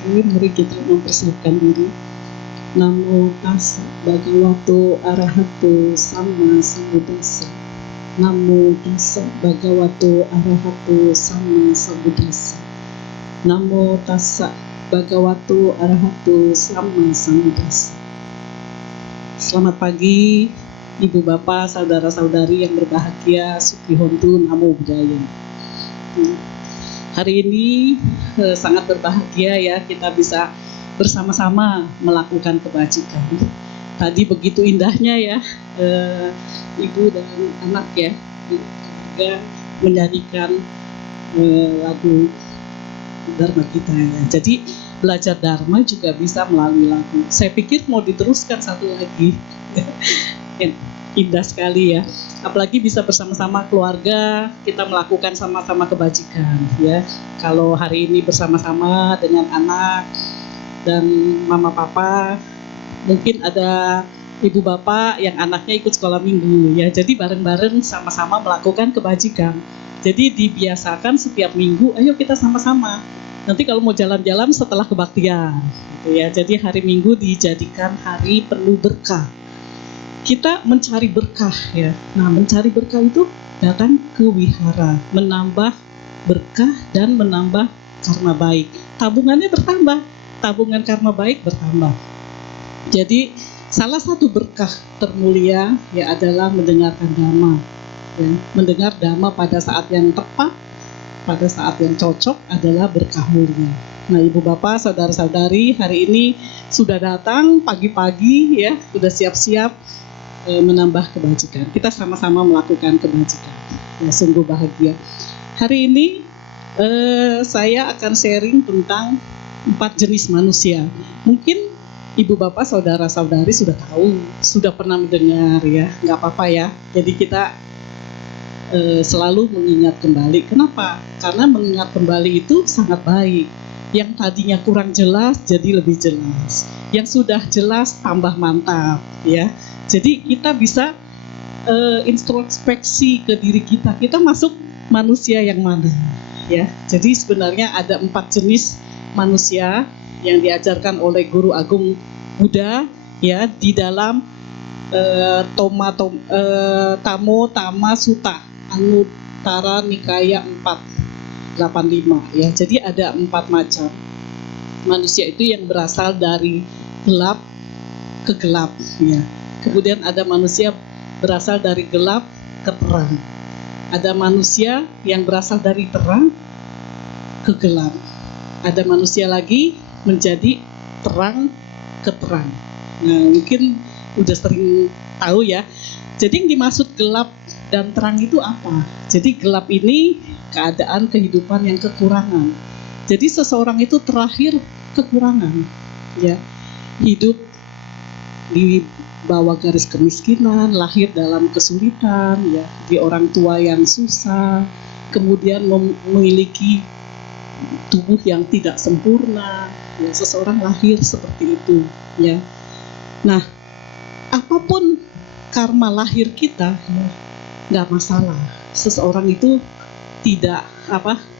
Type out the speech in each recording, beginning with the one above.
Oke, mari kita mempersiapkan diri. Namo tassa bhagavato arahato sama sambuddhassa. Namo tassa bhagavato arahato sama sambuddhassa. Namo tassa bhagavato arahato sama sambuddhassa. Selamat pagi, Ibu Bapak, saudara-saudari yang berbahagia. Sukihontu Namo Buddhaya. Hari ini sangat berbahagia ya, kita bisa bersama-sama melakukan kebajikan. Tadi begitu indahnya ya, ibu dan anak ya, keluarga menyanyikan lagu Dharma kita ya. Jadi belajar Dharma juga bisa melalui lagu. Saya pikir mau diteruskan satu lagi. Indah sekali ya, apalagi bisa bersama-sama keluarga kita melakukan sama-sama kebajikan ya. Kalau hari ini bersama-sama dengan anak dan mama papa, mungkin ada ibu bapak yang anaknya ikut sekolah minggu ya, jadi bareng-bareng sama-sama melakukan kebajikan. Jadi dibiasakan setiap minggu, ayo kita sama-sama. Nanti kalau mau jalan-jalan setelah kebaktian gitu ya. Jadi hari Minggu dijadikan hari penuh berkah. Kita mencari berkah ya. Nah, mencari berkah itu datang ke wihara, menambah berkah dan menambah karma baik. Tabungannya bertambah, tabungan karma baik bertambah. Jadi salah satu berkah termulia ya adalah mendengarkan dhamma. Ya, mendengar dhamma pada saat yang tepat, pada saat yang cocok adalah berkah mulia. Nah, ibu bapak, saudara-saudari, hari ini sudah datang pagi-pagi ya, sudah siap-siap menambah kebajikan. Kita sama-sama melakukan kebajikan. Ya, sungguh bahagia. Hari ini saya akan sharing tentang 4 jenis manusia. Mungkin ibu bapak, saudara-saudari sudah tahu, sudah pernah mendengar ya, nggak apa-apa ya. Jadi kita selalu mengingat kembali. Kenapa? Karena mengingat kembali itu sangat baik. Yang tadinya kurang jelas jadi lebih jelas. Yang sudah jelas tambah mantap ya. Jadi kita bisa introspeksi ke diri kita. Kita masuk manusia yang mana ya. Jadi sebenarnya ada 4 jenis manusia yang diajarkan oleh Guru Agung Buddha ya di dalam Tamo Tama Sutta Anuttara Nikaya 485 ya. Jadi ada 4 macam manusia itu yang berasal dari gelap ke gelap ya. Kemudian ada manusia berasal dari gelap ke terang. Ada manusia yang berasal dari terang ke gelap. Ada manusia lagi menjadi terang ke terang. Nah, mungkin udah sering tahu ya. Jadi yang dimaksud gelap dan terang itu apa? Jadi gelap ini keadaan kehidupan yang kekurangan. Jadi seseorang itu terakhir kekurangan ya. Hidup di bawah garis kemiskinan, lahir dalam kesulitan ya, di orang tua yang susah, kemudian memiliki tubuh yang tidak sempurna ya, seseorang lahir seperti itu ya. Nah, apapun karma lahir kita ya, nggak masalah. Seseorang itu tidak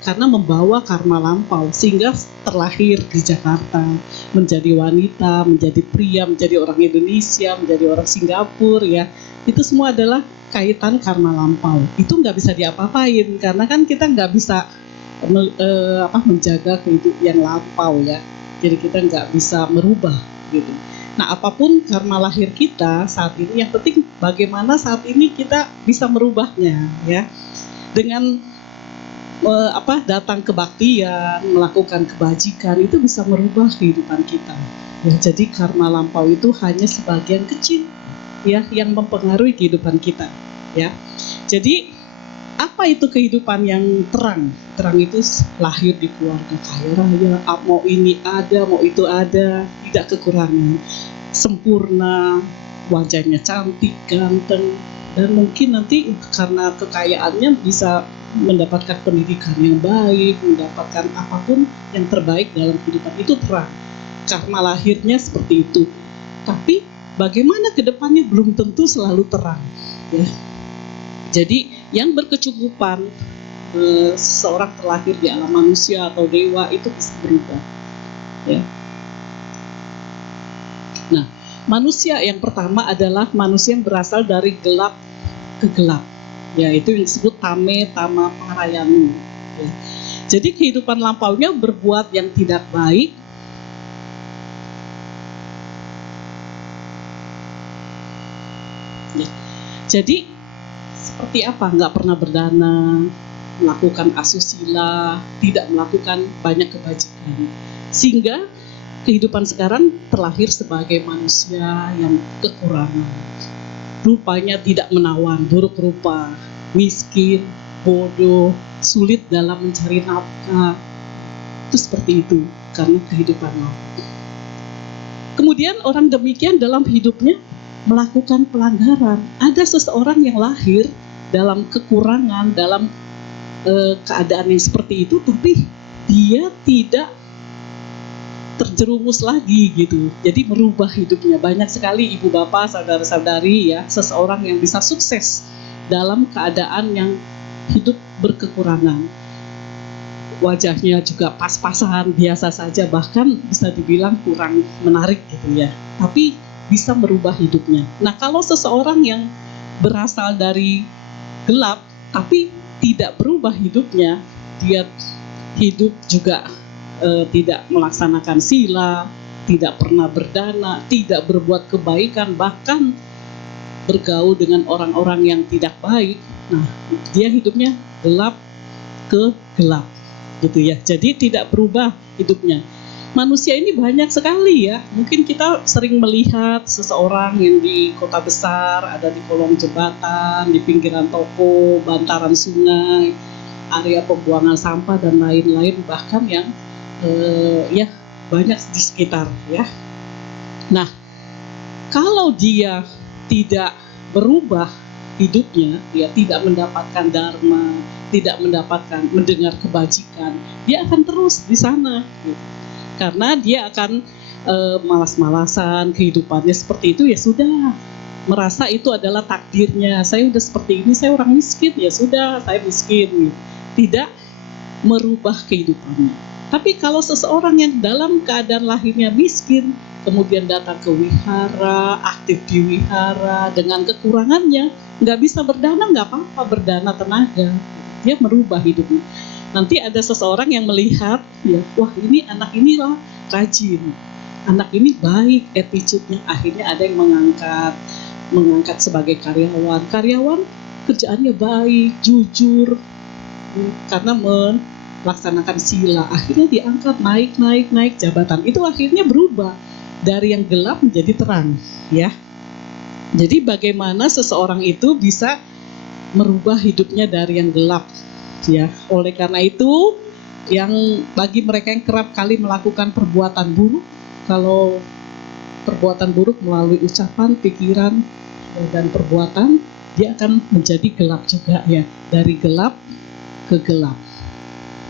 karena membawa karma lampau sehingga terlahir di Jakarta, menjadi wanita, menjadi pria, menjadi orang Indonesia, menjadi orang Singapura ya. Itu semua adalah kaitan karma lampau. Itu nggak bisa diapa-apain karena kan kita nggak bisa menjaga kehidupan yang lampau ya. Jadi kita nggak bisa merubah gitu. Nah, apapun karma lahir kita saat ini, yang penting bagaimana saat ini kita bisa merubahnya ya. Dengan datang kebaktian, melakukan kebajikan itu bisa merubah kehidupan kita. Ya, jadi karma lampau itu hanya sebagian kecil ya yang mempengaruhi kehidupan kita ya. Jadi apa itu kehidupan yang terang? Terang itu lahir di keluarga kaya raya, mau ini ada, mau itu ada, tidak kekurangan, sempurna, wajahnya cantik, ganteng, dan mungkin nanti karena kekayaannya bisa mendapatkan pendidikan yang baik, mendapatkan apapun yang terbaik dalam kehidupan. Itu terang. Karma lahirnya seperti itu. Tapi bagaimana ke depannya belum tentu selalu terang ya. Jadi yang berkecukupan seorang terlahir di alam manusia atau dewa itu bisa berubah. Ya. Nah, manusia yang pertama adalah manusia yang berasal dari gelap ke gelap. Ya, itu yang disebut tame tama parayanu. Ya. Jadi kehidupan lampaunya berbuat yang tidak baik. Ya. Jadi seperti apa? Nggak pernah berdana, melakukan asusila, tidak melakukan banyak kebajikan. Sehingga kehidupan sekarang terlahir sebagai manusia yang kekurangan. Rupanya tidak menawan, buruk rupa, miskin, bodoh, sulit dalam mencari nafkah. Itu seperti itu karena kehidupan lampau. Kemudian orang demikian dalam hidupnya melakukan pelanggaran. Ada seseorang yang lahir dalam kekurangan, dalam keadaan yang seperti itu, tapi dia tidak terjerumus lagi gitu. Jadi merubah hidupnya. Banyak sekali ibu bapak, saudara-saudari ya, seseorang yang bisa sukses dalam keadaan yang hidup berkekurangan. Wajahnya juga pas-pasan, biasa saja, bahkan bisa dibilang kurang menarik gitu ya. Tapi bisa merubah hidupnya. Nah, kalau seseorang yang berasal dari gelap tapi tidak berubah hidupnya, dia hidup juga tidak melaksanakan sila, tidak pernah berdana, tidak berbuat kebaikan, bahkan bergaul dengan orang-orang yang tidak baik. Nah, dia hidupnya gelap ke gelap gitu ya. Jadi tidak berubah hidupnya. Manusia ini banyak sekali ya. Mungkin kita sering melihat seseorang yang di kota besar, ada di kolong jembatan, di pinggiran toko, bantaran sungai, area pembuangan sampah dan lain-lain, bahkan yang ya banyak di sekitar ya. Nah, kalau dia tidak berubah hidupnya, dia tidak mendapatkan dharma, tidak mendapatkan mendengar kebajikan, dia akan terus di sana. Karena dia akan malas-malasan, kehidupannya seperti itu, ya sudah, merasa itu adalah takdirnya. Saya udah seperti ini, saya orang miskin, ya sudah, saya miskin. Tidak merubah kehidupannya. Tapi kalau seseorang yang dalam keadaan lahirnya miskin, kemudian datang ke wihara, aktif di wihara dengan kekurangannya, nggak bisa berdana, nggak apa-apa, berdana tenaga, dia merubah hidupnya. Nanti ada seseorang yang melihat, ya, wah ini anak inilah rajin, anak ini baik attitude-nya, akhirnya ada yang mengangkat sebagai karyawan. Karyawan kerjaannya baik, jujur, karena melaksanakan sila, akhirnya diangkat naik jabatan. Itu akhirnya berubah dari yang gelap menjadi terang, ya. Jadi bagaimana seseorang itu bisa merubah hidupnya dari yang gelap, ya. Oleh karena itu, yang bagi mereka yang kerap kali melakukan perbuatan buruk, kalau perbuatan buruk melalui ucapan, pikiran, dan perbuatan, dia akan menjadi gelap juga, ya. Dari gelap ke gelap.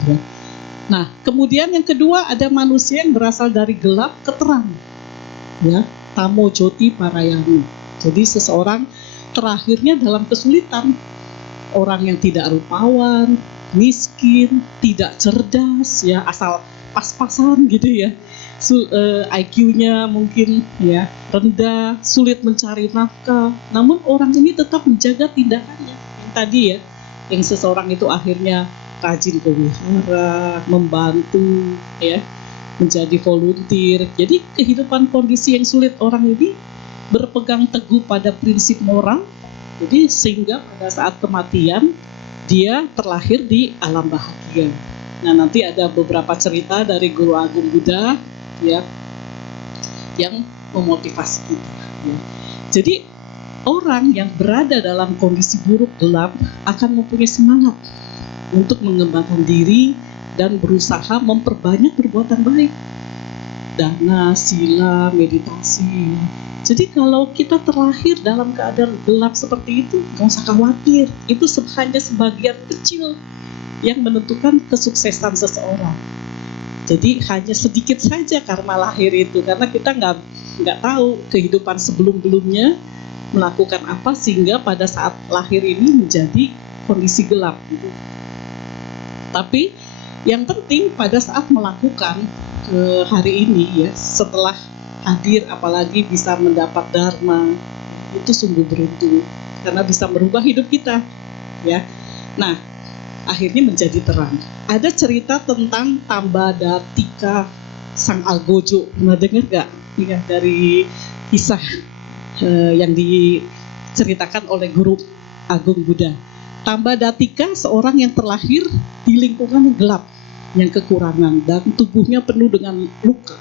Ya. Nah, kemudian yang kedua ada manusia yang berasal dari gelap ke terang, ya, tamo joti parayanu. Jadi seseorang terakhirnya dalam kesulitan, orang yang tidak rupawan, miskin, tidak cerdas, ya, asal pas-pasan gitu ya. IQ-nya mungkin ya rendah, sulit mencari nafkah. Namun orang ini tetap menjaga tindakannya. Yang tadi ya, yang seseorang itu akhirnya rajin ke wihara, membantu, ya, menjadi volunteer. Jadi kehidupan kondisi yang sulit orang ini berpegang teguh pada prinsip moral. Jadi sehingga pada saat kematian dia terlahir di alam bahagia. Nah, nanti ada beberapa cerita dari Guru Agung Buddha, ya, yang memotivasi kita. Ya. Jadi orang yang berada dalam kondisi buruk gelap akan mempunyai semangat untuk mengembangkan diri dan berusaha memperbanyak perbuatan baik, dana, sila, meditasi. Jadi kalau kita terlahir dalam keadaan gelap seperti itu, nggak usah khawatir. Itu hanya sebagian kecil yang menentukan kesuksesan seseorang. Jadi hanya sedikit saja karma lahir itu, karena kita nggak tahu kehidupan sebelum-belumnya melakukan apa sehingga pada saat lahir ini menjadi kondisi gelap. Gitu. Tapi yang penting pada saat melakukan hari ini ya, setelah hadir apalagi bisa mendapat dharma, itu sungguh beruntung karena bisa merubah hidup kita ya. Nah, akhirnya menjadi terang. Ada cerita tentang Tambadatika sang algojo, pernah dengar nggak? Ya, dari kisah yang diceritakan oleh Guru Agung Buddha. Tambadatika seorang yang terlahir di lingkungan yang gelap, yang kekurangan dan tubuhnya penuh dengan luka.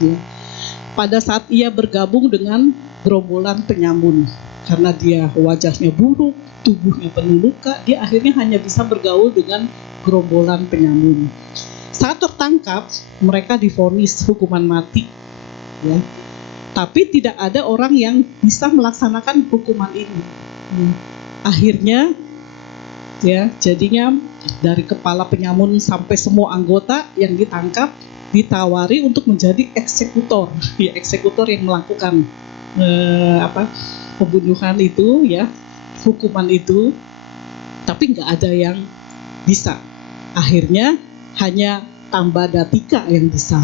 Ya. Pada saat ia bergabung dengan gerombolan penyamun, karena dia wajahnya buruk, tubuhnya penuh luka, dia akhirnya hanya bisa bergaul dengan gerombolan penyamun. Saat tertangkap, mereka divonis hukuman mati. Ya. Tapi tidak ada orang yang bisa melaksanakan hukuman ini. Akhirnya, ya, jadinya dari kepala penyamun sampai semua anggota yang ditangkap ditawari untuk menjadi eksekutor, ya, eksekutor yang melakukan pembunuhan itu, ya, hukuman itu, tapi nggak ada yang bisa. Akhirnya hanya Tambadatika yang bisa.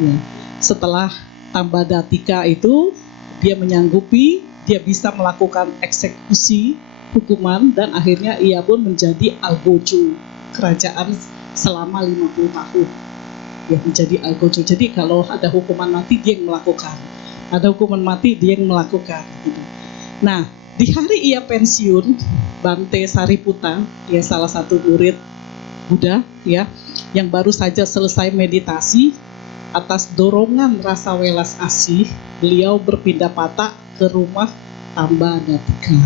Ya. Setelah Tambadatika itu dia menyanggupi, dia bisa melakukan eksekusi hukuman dan akhirnya ia pun menjadi algojo kerajaan selama 50 tahun. Ya, menjadi algojo. Jadi kalau ada hukuman mati dia yang melakukan, ada hukuman mati dia yang melakukan. Gitu. Nah, di hari ia pensiun, Bante Sariputta, ya salah satu murid Buddha, ya, yang baru saja selesai meditasi, atas dorongan rasa welas asih, beliau berpindah patah ke rumah Tambadatika.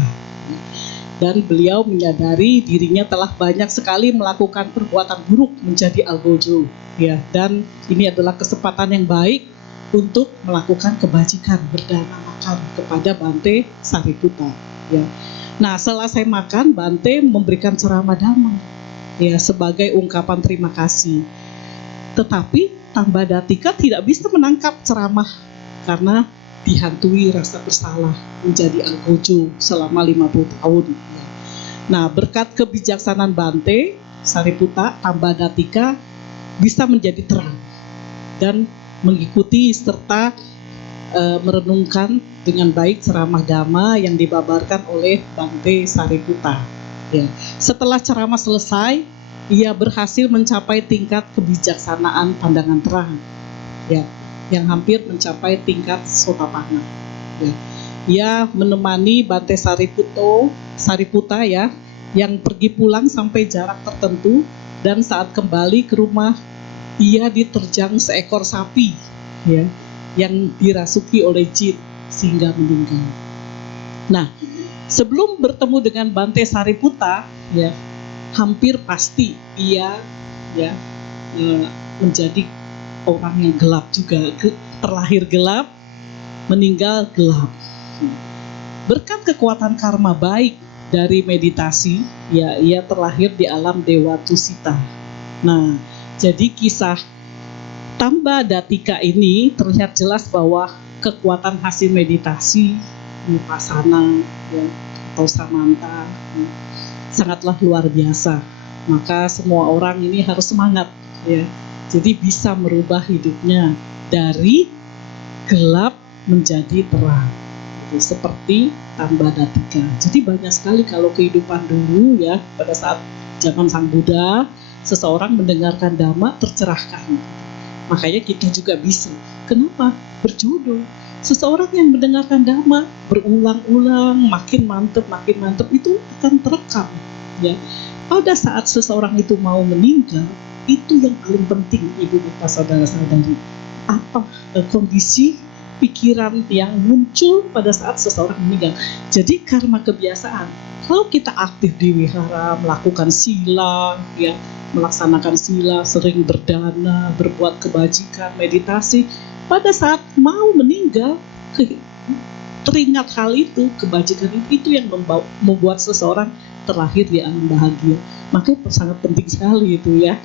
Dan beliau menyadari dirinya telah banyak sekali melakukan perbuatan buruk menjadi algojo, ya, dan ini adalah kesempatan yang baik untuk melakukan kebajikan, berdana makan kepada Bante Sariputta, ya. Nah, selesai makan, Bante memberikan ceramah dhamma, ya, sebagai ungkapan terima kasih. Tetapi Tambadatika tidak bisa menangkap ceramah karena dihantui rasa bersalah menjadi algojo selama 50 tahun. Nah, berkat kebijaksanaan Bante Sariputta, Tambadatika bisa menjadi terang dan mengikuti serta merenungkan dengan baik ceramah dhamma yang dibabarkan oleh Bante Sariputta. Ya. Setelah ceramah selesai, ia berhasil mencapai tingkat kebijaksanaan pandangan terang, ya, yang hampir mencapai tingkat sotapanna. Ya. Ia menemani Bante Sariputta, ya, yang pergi pulang sampai jarak tertentu, dan saat kembali ke rumah ia diterjang seekor sapi, ya, yang dirasuki oleh jin sehingga meninggal. Nah, sebelum bertemu dengan Bante Sariputta, ya, hampir pasti ia, ya, menjadi orang yang gelap juga, terlahir gelap, meninggal gelap. Berkat kekuatan karma baik dari meditasi, ya, ia terlahir di alam Dewa Tusita. Nah, jadi kisah Tambadatika ini terlihat jelas bahwa kekuatan hasil meditasi, vipassana, ya, atau samanta, ya, sangatlah luar biasa. Maka semua orang ini harus semangat, ya. Jadi bisa merubah hidupnya dari gelap menjadi terang. Seperti Tambadatika. Jadi banyak sekali kalau kehidupan dulu, ya, pada saat zaman Sang Buddha, seseorang mendengarkan dhamma tercerahkan. Makanya kita juga bisa. Kenapa? Berjodoh. Seseorang yang mendengarkan dhamma berulang-ulang, makin mantep itu akan terekam, ya. Pada saat seseorang itu mau meninggal, itu yang paling penting, ibu bapak saudara-saudari. Apa kondisi pikiran yang muncul pada saat seseorang meninggal. Jadi karma kebiasaan. Kalau kita aktif di wihara, melakukan sila, ya, melaksanakan sila, sering berdana, berbuat kebajikan, meditasi, pada saat mau meninggal, teringat hal itu, kebajikan itu yang membuat seseorang terlahir di alam bahagia. Makanya sangat penting sekali itu, ya.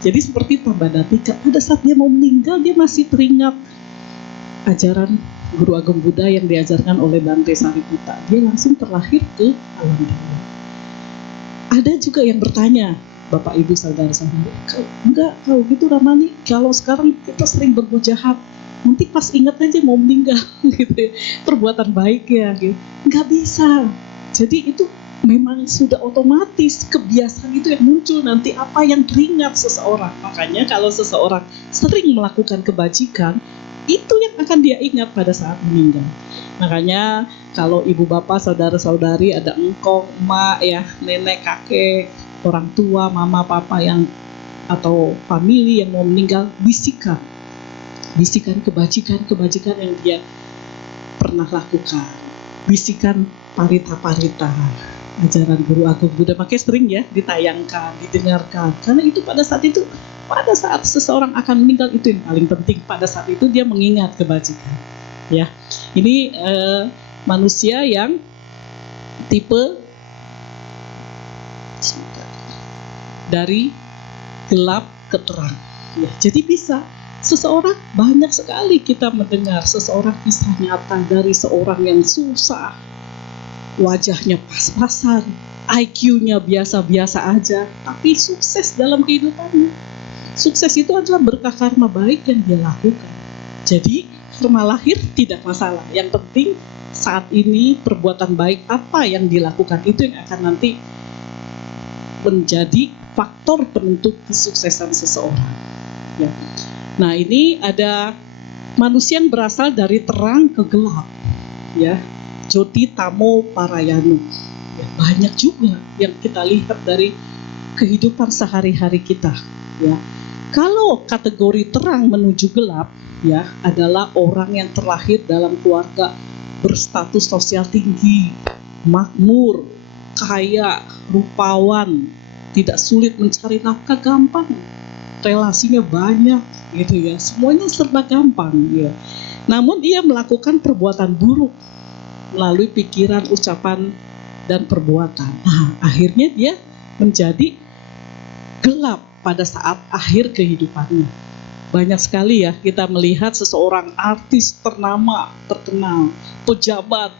Jadi seperti Tambadatika, pada saat dia mau meninggal, dia masih teringat ajaran Guru Agung Buddha yang diajarkan oleh Bante Sariputta. Dia langsung terlahir ke alam bawah. Ada juga yang bertanya, Bapak Ibu saudara-saudari. Enggak, kalau gitu Ramani, kalau sekarang kita sering berbuat jahat, nanti pas ingat aja mau meninggal gitu ya, perbuatan baik ya gitu. Enggak bisa. Jadi itu memang sudah otomatis, kebiasaan itu yang muncul nanti apa yang teringat seseorang. Makanya kalau seseorang sering melakukan kebajikan, itu yang akan dia ingat pada saat meninggal. Makanya kalau ibu bapak, saudara-saudari, ada engkong, emak ya, nenek, kakek, orang tua, mama, papa yang atau famili yang mau meninggal, bisikan kebajikan yang dia pernah lakukan. Bisikan parita-parita, ajaran guru agung Buddha. Makanya sering ya ditayangkan, didengarkan. Karena itu pada saat seseorang akan meninggal, itu yang paling penting. Pada saat itu dia mengingat kebajikan. Ya, ini manusia yang tipe dari gelap ke terang. Ya, jadi bisa seseorang, banyak sekali kita mendengar seseorang kisah nyata dari seorang yang susah, wajahnya pas-pasan, IQ-nya biasa-biasa aja, tapi sukses dalam kehidupannya. Sukses itu adalah berkah karma baik yang dia lakukan. Jadi karma lahir tidak masalah. Yang penting saat ini perbuatan baik apa yang dilakukan itu yang akan nanti menjadi faktor penentu kesuksesan seseorang. Ya. Nah, ini ada manusia yang berasal dari terang ke gelap. Ya, Joti Tamo Parayano. Ya, banyak juga yang kita lihat dari kehidupan sehari-hari kita. Ya, kalau kategori terang menuju gelap, ya, adalah orang yang terlahir dalam keluarga berstatus sosial tinggi, makmur, kaya, rupawan, tidak sulit mencari nafkah, gampang, relasinya banyak, gitu ya, semuanya serba gampang, ya. Namun ia melakukan perbuatan buruk melalui pikiran, ucapan, dan perbuatan. Nah, akhirnya dia menjadi gelap pada saat akhir kehidupannya. Banyak sekali ya kita melihat seseorang artis ternama, terkenal, pejabat,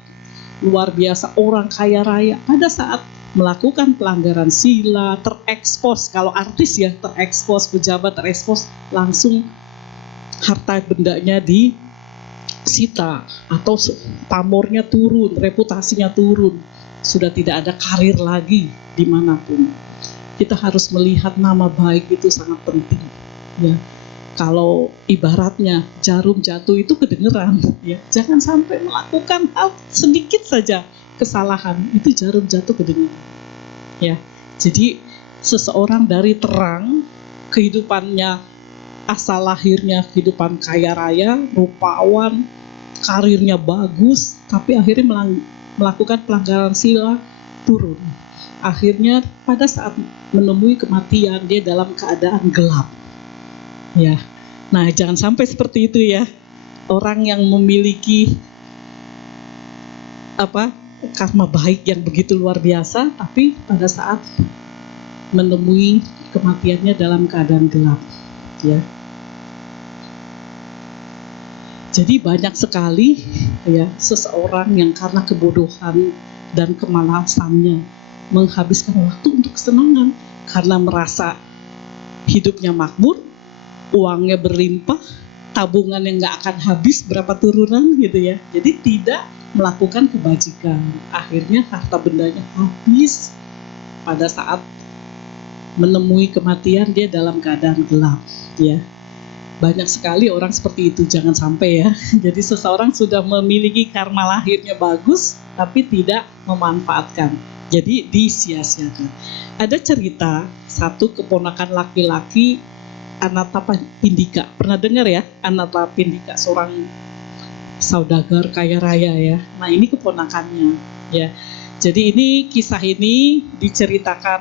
luar biasa, orang kaya raya, pada saat melakukan pelanggaran sila, terekspos. Kalau artis ya terekspos, pejabat terekspos, langsung harta bendanya disita atau pamornya turun, reputasinya turun, sudah tidak ada karir lagi dimanapun. Kita harus melihat nama baik itu sangat penting, ya. Kalau ibaratnya jarum jatuh itu kedengeran, ya. Jangan sampai melakukan hal sedikit saja kesalahan, itu jarum jatuh kedengeran, ya. Jadi seseorang dari terang, kehidupannya asal lahirnya kehidupan kaya raya, rupawan, karirnya bagus, tapi akhirnya melakukan pelanggaran sila, turun. Akhirnya pada saat menemui kematian dia dalam keadaan gelap. Ya. Nah, jangan sampai seperti itu ya. Orang yang memiliki karma baik yang begitu luar biasa, tapi pada saat menemui kematiannya dalam keadaan gelap, ya. Jadi banyak sekali ya seseorang yang karena kebodohan dan kemalasannya menghabiskan waktu untuk kesenangan karena merasa hidupnya makmur, uangnya berlimpah, tabungan yang nggak akan habis berapa turunan gitu ya. Jadi tidak melakukan kebajikan. Akhirnya harta bendanya habis pada saat menemui kematian dia dalam keadaan gelap, ya. Banyak sekali orang seperti itu, jangan sampai ya. Jadi seseorang sudah memiliki karma lahirnya bagus, tapi tidak memanfaatkan. Jadi disia-siakan. Ada cerita, satu keponakan laki-laki, Anathapindika. Pernah dengar ya? Anathapindika, seorang saudagar kaya raya ya. Nah, ini keponakannya ya. Jadi kisah ini diceritakan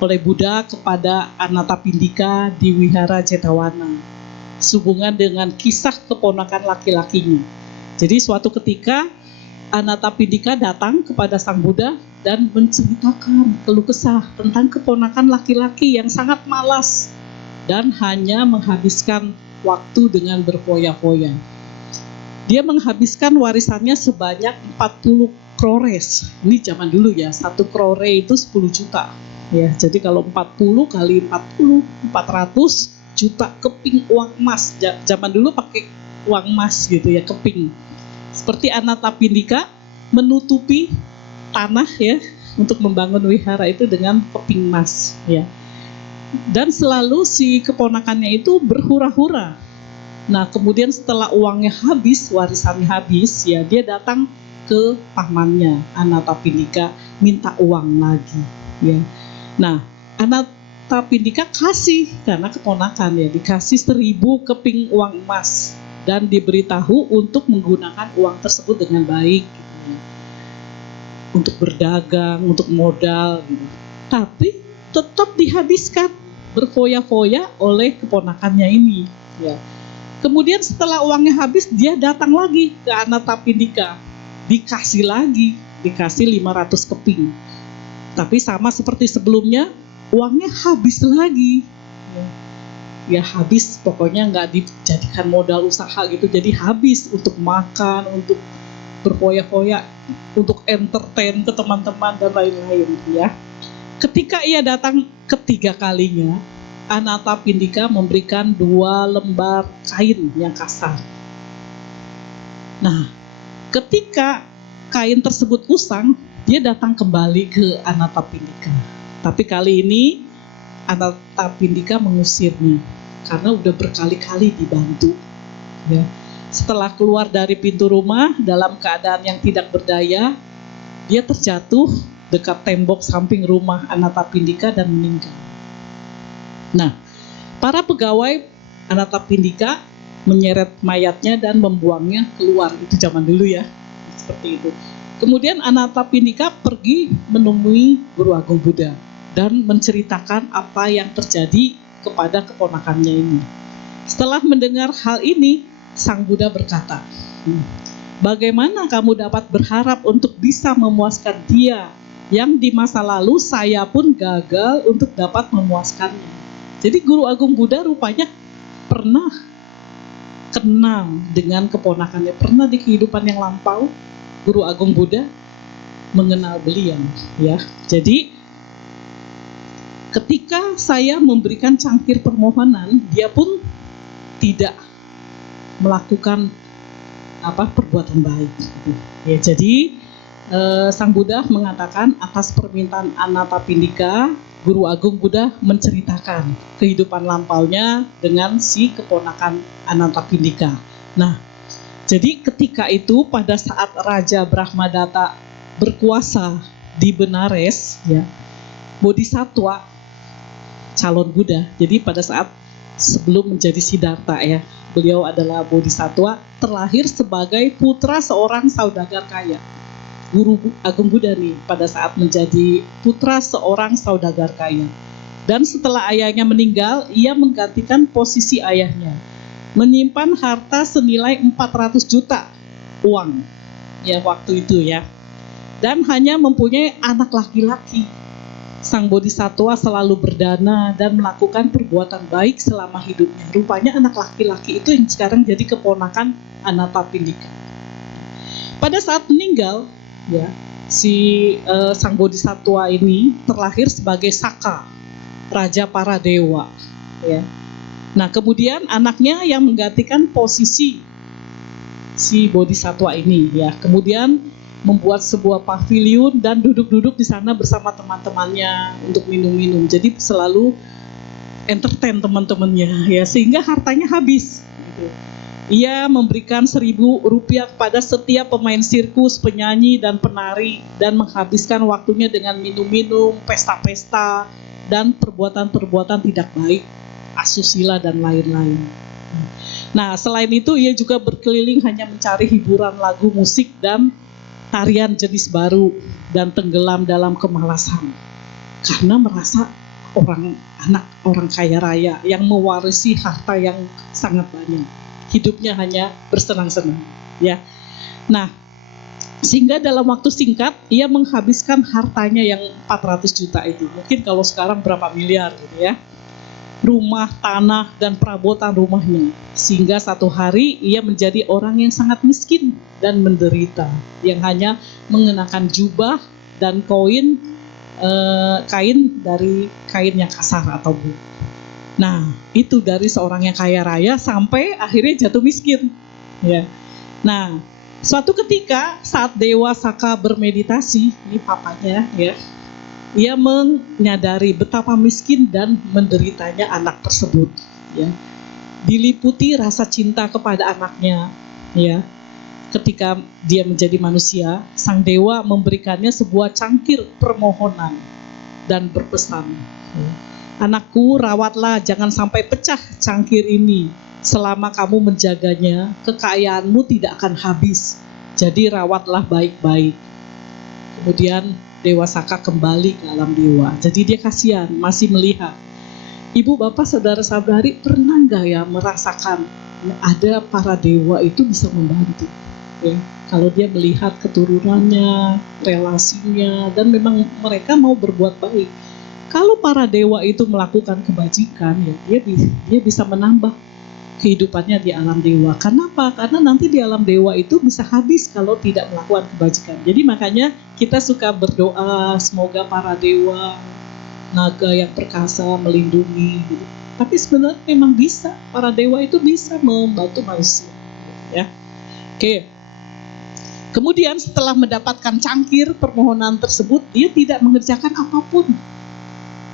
oleh Buddha kepada Anathapindika di Wihara Jetavana. Sehubungan dengan kisah keponakan laki-lakinya. Jadi suatu ketika Anathapindika datang kepada Sang Buddha dan menceritakan keluh kesah tentang keponakan laki-laki yang sangat malas dan hanya menghabiskan waktu dengan berfoya-foya. Dia menghabiskan warisannya sebanyak 40 krores. Ini zaman dulu ya, 1 krore itu 10 juta. Ya, jadi kalau 40 kali 40, 400 juta keping uang emas. Zaman dulu pakai uang emas gitu ya, keping. Seperti Anatapindika menutupi tanah ya untuk membangun wihara itu dengan keping emas ya. Dan selalu si keponakannya itu berhura-hura. Nah, kemudian setelah uangnya habis, warisannya habis, ya dia datang ke pamannya Anatapindika minta uang lagi ya. Nah, Anatapindika kasih karena keponakan ya, dikasih 1000 keping uang emas dan diberitahu untuk menggunakan uang tersebut dengan baik gitu ya. Untuk berdagang, untuk modal gitu. Tapi tetap dihabiskan berfoya-foya oleh keponakannya ini ya. Kemudian setelah uangnya habis, dia datang lagi ke Anatapindika, dikasih lagi, dikasih 500 keping. Tapi sama seperti sebelumnya, uangnya habis lagi. Ya habis, pokoknya nggak dijadikan modal usaha gitu, jadi habis untuk makan, untuk berfoya-foya, untuk entertain ke teman-teman dan lain-lain ya. Ketika ia datang ketiga kalinya, Anatapindika memberikan 2 lembar kain yang kasar. Nah, ketika kain tersebut usang, dia datang kembali ke Anatapindika. Tapi kali ini Anatapindika mengusirnya karena udah berkali-kali dibantu. Ya. Setelah keluar dari pintu rumah dalam keadaan yang tidak berdaya, dia terjatuh dekat tembok samping rumah Anatapindika dan meninggal. Nah, para pegawai Anatapindika menyeret mayatnya dan membuangnya keluar. Itu zaman dulu ya, seperti itu. Kemudian Anatapindika pergi menemui Guru Agung Buddha dan menceritakan apa yang terjadi kepada keponakannya ini. Setelah mendengar hal ini, Sang Buddha berkata, bagaimana kamu dapat berharap untuk bisa memuaskan dia yang di masa lalu saya pun gagal untuk dapat memuaskannya. Jadi Guru Agung Buddha rupanya pernah kenal dengan keponakannya, pernah di kehidupan yang lampau Guru Agung Buddha mengenal beliau ya. Jadi ketika saya memberikan cangkir permohonan, dia pun tidak melakukan perbuatan baik gitu. Ya, jadi Sang Buddha mengatakan atas permintaan Anatapindika, Guru Agung Buddha menceritakan kehidupan lampaunya dengan si keponakan Anatapindika. Nah, jadi ketika itu pada saat Raja Brahmadatta berkuasa di Benares ya, Bodhisattva calon Buddha. Jadi pada saat sebelum menjadi Siddhartha ya, beliau adalah Bodhisattva, terlahir sebagai putra seorang saudagar kaya. Guru Agung Buddha nih pada saat menjadi putra seorang saudagar kaya. Dan setelah ayahnya meninggal, ia menggantikan posisi ayahnya, menyimpan harta senilai 400 juta uang ya waktu itu ya. Dan hanya mempunyai anak laki-laki. Sang Bodhisattva selalu berdana dan melakukan perbuatan baik selama hidupnya. Rupanya anak laki-laki itu yang sekarang jadi keponakan Anatapindika. Pada saat meninggal, ya, Sang Bodhisattva ini terlahir sebagai Saka, raja para dewa. Ya. Nah, kemudian anaknya yang menggantikan posisi si Bodhisattva ini. Ya, kemudian membuat sebuah pavilion dan duduk-duduk di sana bersama teman-temannya untuk minum-minum. Jadi selalu entertain teman-temannya, ya, sehingga hartanya habis. Gitu. Ia memberikan Rp1.000 kepada setiap pemain sirkus, penyanyi, dan penari, dan menghabiskan waktunya dengan minum-minum, pesta-pesta, dan perbuatan-perbuatan tidak baik, asusila, dan lain-lain. Nah, selain itu ia juga berkeliling hanya mencari hiburan lagu, musik, dan tarian jenis baru, dan tenggelam dalam kemalasan. Karena merasa anak orang kaya raya yang mewarisi harta yang sangat banyak. Hidupnya hanya bersenang-senang, ya. Nah, sehingga dalam waktu singkat ia menghabiskan hartanya yang 400 juta itu. Mungkin kalau sekarang berapa miliar gitu ya. Rumah, tanah, dan perabotan rumahnya. Sehingga satu hari ia menjadi orang yang sangat miskin dan menderita, yang hanya mengenakan jubah dan koin kain dari kain yang kasar atau buruk. Nah, itu dari seorang yang kaya raya sampai akhirnya jatuh miskin. Ya. Nah, suatu ketika saat Dewa Saka bermeditasi, ini papanya ya, ia menyadari betapa miskin dan menderitanya anak tersebut. Ya. Diliputi rasa cinta kepada anaknya. Ya. Ketika dia menjadi manusia, sang dewa memberikannya sebuah cangkir permohonan dan berpesan, anakku, rawatlah, jangan sampai pecah cangkir ini. Selama kamu menjaganya, kekayaanmu tidak akan habis. Jadi rawatlah baik-baik. Kemudian Dewa Saka kembali ke alam dewa. Jadi dia kasihan, masih melihat. Ibu, bapak, saudara-saudari pernah nggak ya merasakan ada para dewa itu bisa membantu? Ya, kalau dia melihat keturunannya, relasinya, dan memang mereka mau berbuat baik. Kalau para dewa itu melakukan kebajikan, ya dia bisa menambah kehidupannya di alam dewa. Kenapa? Karena nanti di alam dewa itu bisa habis kalau tidak melakukan kebajikan. Jadi makanya kita suka berdoa semoga para dewa, naga yang perkasa melindungi. Tapi sebenarnya memang bisa, para dewa itu bisa membantu manusia. Ya, oke. Kemudian setelah mendapatkan cangkir permohonan tersebut, dia tidak mengerjakan apapun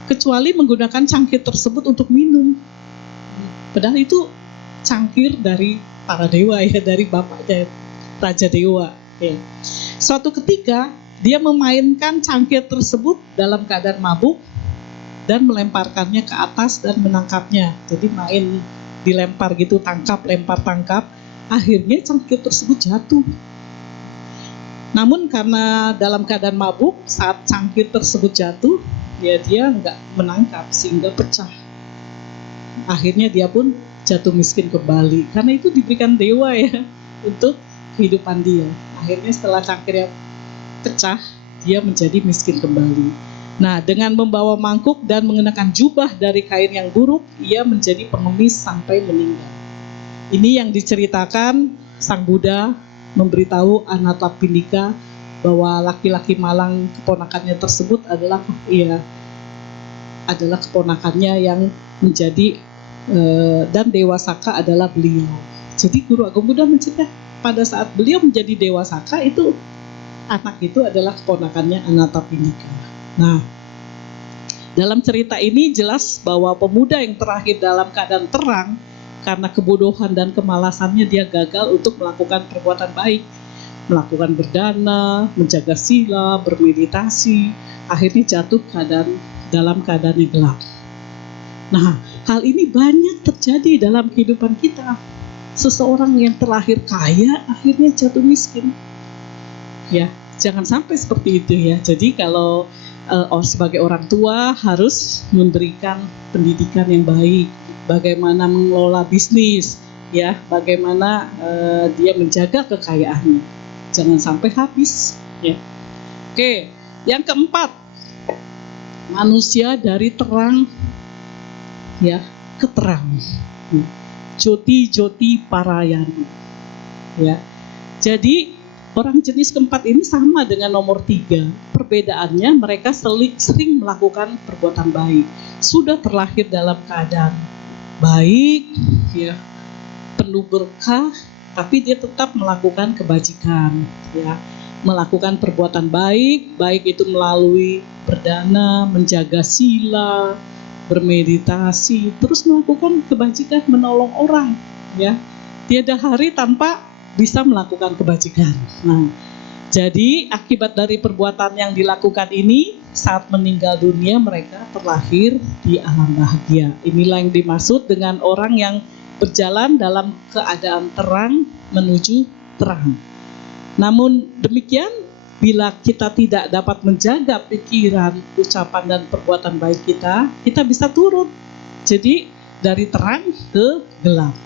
kecuali menggunakan cangkir tersebut untuk minum. Padahal itu cangkir dari para dewa ya, dari bapaknya Raja Dewa. Ya. Suatu ketika dia memainkan cangkir tersebut dalam keadaan mabuk dan melemparkannya ke atas dan menangkapnya. Jadi main dilempar gitu, tangkap, lempar, tangkap. Akhirnya cangkir tersebut jatuh. Namun karena dalam keadaan mabuk, saat cangkir tersebut jatuh, ya dia nggak menangkap sehingga pecah. Akhirnya dia pun jatuh miskin kembali. Karena itu diberikan dewa ya untuk kehidupan dia. Akhirnya setelah cangkirnya pecah, dia menjadi miskin kembali. Nah, dengan membawa mangkuk dan mengenakan jubah dari kain yang buruk, ia menjadi pengemis sampai meninggal. Ini yang diceritakan Sang Buddha memberitahu Anathapindika bahwa laki-laki malang keponakannya tersebut adalah keponakannya yang menjadi dan Dewa Saka adalah beliau. Jadi Guru Agung Buddha mencegah pada saat beliau menjadi Dewa Saka itu anak itu adalah keponakannya Anathapindika. Nah, dalam cerita ini jelas bahwa pemuda yang terakhir dalam keadaan terang karena kebodohan dan kemalasannya dia gagal untuk melakukan perbuatan baik, melakukan berdana, menjaga sila, bermeditasi, akhirnya jatuh dalam keadaan yang gelap. Nah, hal ini banyak terjadi dalam kehidupan kita. Seseorang yang terlahir kaya akhirnya jatuh miskin. Ya, jangan sampai seperti itu ya. Jadi kalau sebagai orang tua harus memberikan pendidikan yang baik, bagaimana mengelola bisnis, ya, bagaimana dia menjaga kekayaannya, jangan sampai habis. Ya. Oke, yang keempat, manusia dari terang, ya, ke terang. Joti-joti parayana. Ya, jadi orang jenis keempat ini sama dengan nomor 3. Perbedaannya mereka sering melakukan perbuatan baik. Sudah terlahir dalam keadaan baik, ya, penuh berkah, tapi dia tetap melakukan kebajikan, ya, melakukan perbuatan baik, baik itu melalui berdana, menjaga sila, bermeditasi, terus melakukan kebajikan, menolong orang, ya. Tiada hari tanpa bisa melakukan kebajikan. Nah, jadi akibat dari perbuatan yang dilakukan ini, saat meninggal dunia mereka terlahir di alam bahagia. Inilah yang dimaksud dengan orang yang berjalan dalam keadaan terang menuju terang. Namun demikian, bila kita tidak dapat menjaga pikiran, ucapan, dan perbuatan baik kita bisa turun. Jadi dari terang ke gelap.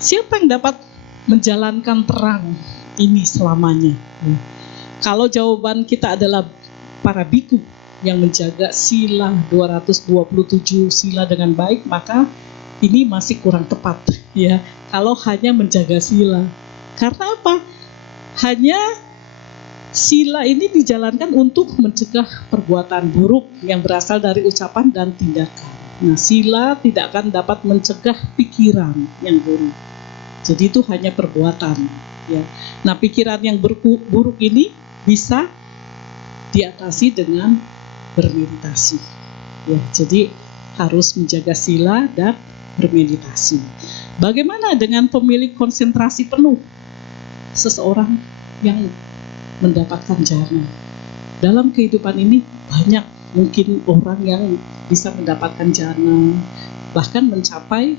Siapa yang dapat menjalankan terang ini selamanya? Kalau jawaban kita adalah para biku yang menjaga sila 227 sila dengan baik, maka ini masih kurang tepat, ya. Kalau hanya menjaga sila, karena apa? Hanya Sila ini dijalankan untuk mencegah perbuatan buruk yang berasal dari ucapan dan tindakan. Nah, sila tidak akan dapat mencegah pikiran yang buruk. Jadi itu hanya perbuatan, ya. Nah, pikiran yang buruk ini bisa diatasi dengan bermeditasi. Ya, jadi harus menjaga sila dan bermeditasi. Bagaimana dengan pemilik konsentrasi penuh? Seseorang yang mendapatkan jana. Dalam kehidupan ini banyak mungkin orang yang bisa mendapatkan jana, bahkan mencapai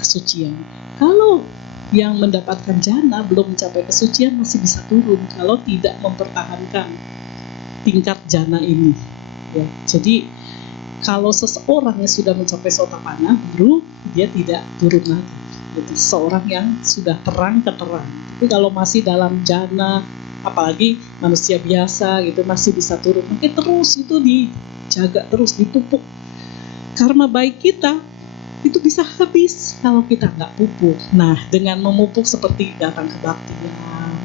kesucian. Kalau yang mendapatkan jana belum mencapai kesucian masih bisa turun kalau tidak mempertahankan tingkat jana ini. Ya, jadi kalau seseorang yang sudah mencapai sotapanna, baru dia tidak turun lagi. Itu seorang yang sudah terang ke terang. Tapi kalau masih dalam jana, apalagi manusia biasa gitu masih bisa turun, mungkin terus itu dijaga terus, dipupuk. Karma baik kita itu bisa habis kalau kita nggak pupuk. Nah, dengan memupuk seperti datang ke baktian,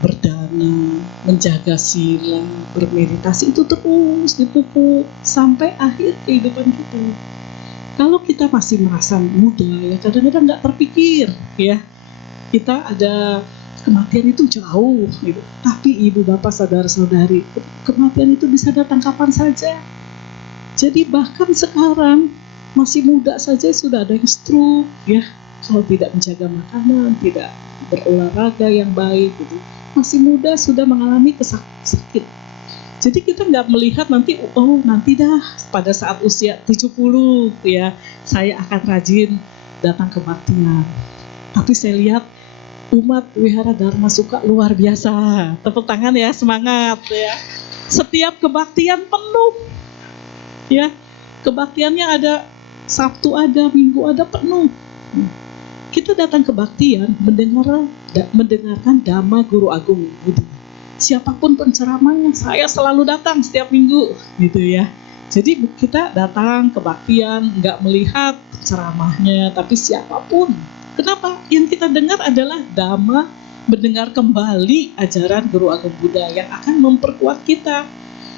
berdana, menjaga sila, bermeditasi, itu terus dipupuk sampai akhir kehidupan kita. Kalau kita masih merasa muda, ya kadang-kadang nggak terpikir, ya kita ada kematian itu jauh, gitu. Tapi ibu bapak saudara-saudari, kematian itu bisa datang kapan saja. Jadi bahkan sekarang masih muda saja sudah ada yang stroke, ya kalau tidak menjaga makanan, tidak berolahraga yang baik, gitu. Masih muda sudah mengalami sakit. Jadi kita nggak melihat nanti, oh nanti dah pada saat usia 70 ya saya akan rajin datang ke baktian. Tapi saya lihat umat Wihara Dharma Suka luar biasa. Tepuk tangan ya, semangat ya. Setiap kebaktian penuh. Ya, kebaktiannya ada Sabtu ada, Minggu ada, penuh. Kita datang ke baktian mendengarkan Dhamma Guru Agung Buddha. Siapapun penceramahnya, saya selalu datang setiap minggu, gitu ya. Jadi kita datang ke baktian, nggak melihat ceramahnya, tapi siapapun. Kenapa? Yang kita dengar adalah Dhamma, mendengar kembali ajaran Guru Agung Buddha yang akan memperkuat kita.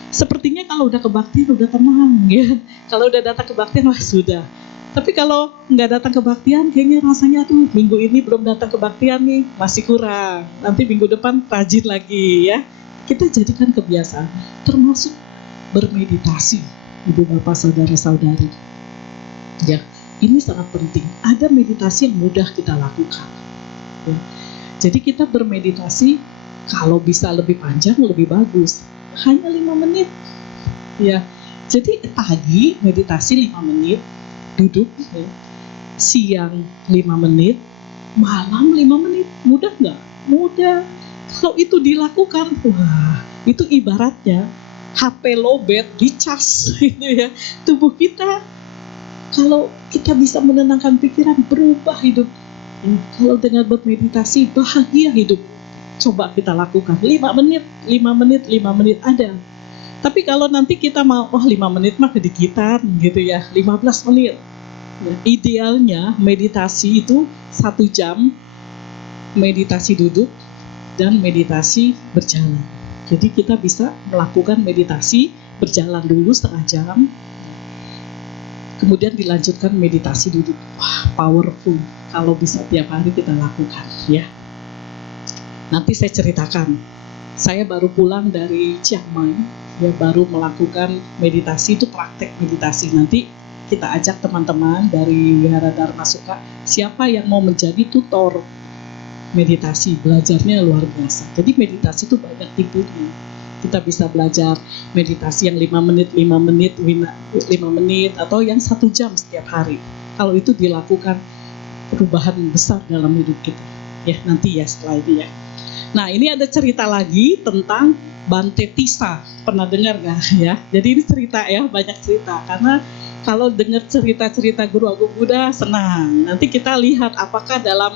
Sepertinya kalau udah kebaktian udah tenang, ya. Kalau udah datang kebaktian, wah sudah. Tapi kalau nggak datang kebaktian, kayaknya rasanya tuh minggu ini belum datang kebaktian nih, masih kurang. Nanti minggu depan rajin lagi, ya. Kita jadikan kebiasaan, termasuk bermeditasi, ibu bapak saudara-saudari. Ya, ini sangat penting. Ada meditasi yang mudah kita lakukan. Ya. Jadi kita bermeditasi, kalau bisa lebih panjang lebih bagus. Hanya 5 menit. Ya. Jadi pagi meditasi 5 menit, duduk, ya. Siang 5 menit, malam 5 menit. Mudah nggak? Mudah. Kalau itu dilakukan, wah, itu ibaratnya HP lowbat dicas gitu ya. Tubuh kita, kalau kita bisa menenangkan pikiran, berubah hidup. Kalau dengan bermeditasi, bahagia hidup. Coba kita lakukan 5 menit, 5 menit, 5 menit ada. Tapi kalau nanti kita mau, 5 menit mah kedikitan gitu ya, 15 menit. Ya, idealnya meditasi itu 1 jam, meditasi duduk dan meditasi berjalan. Jadi kita bisa melakukan meditasi berjalan dulu setengah jam, kemudian dilanjutkan meditasi duduk. Wah, powerful. Kalau bisa tiap hari kita lakukan, ya. Nanti saya ceritakan. Saya baru pulang dari Chiang Mai, ya, baru melakukan meditasi, itu praktek meditasi. Nanti kita ajak teman-teman dari Wihara Dharma Suka, siapa yang mau menjadi tutor meditasi, belajarnya luar biasa. Jadi meditasi itu banyak tipenya. Kita bisa belajar meditasi yang 5 menit, 5 menit, 5 menit, atau yang 1 jam setiap hari. Kalau itu dilakukan, perubahan besar dalam hidup kita. Ya, nanti ya setelah ini ya. Nah, ini ada cerita lagi tentang Bante Tissa. Pernah dengar nggak ya? Jadi ini cerita ya, banyak cerita. Karena kalau dengar cerita-cerita Guru Agung Buddha, senang. Nanti kita lihat apakah dalam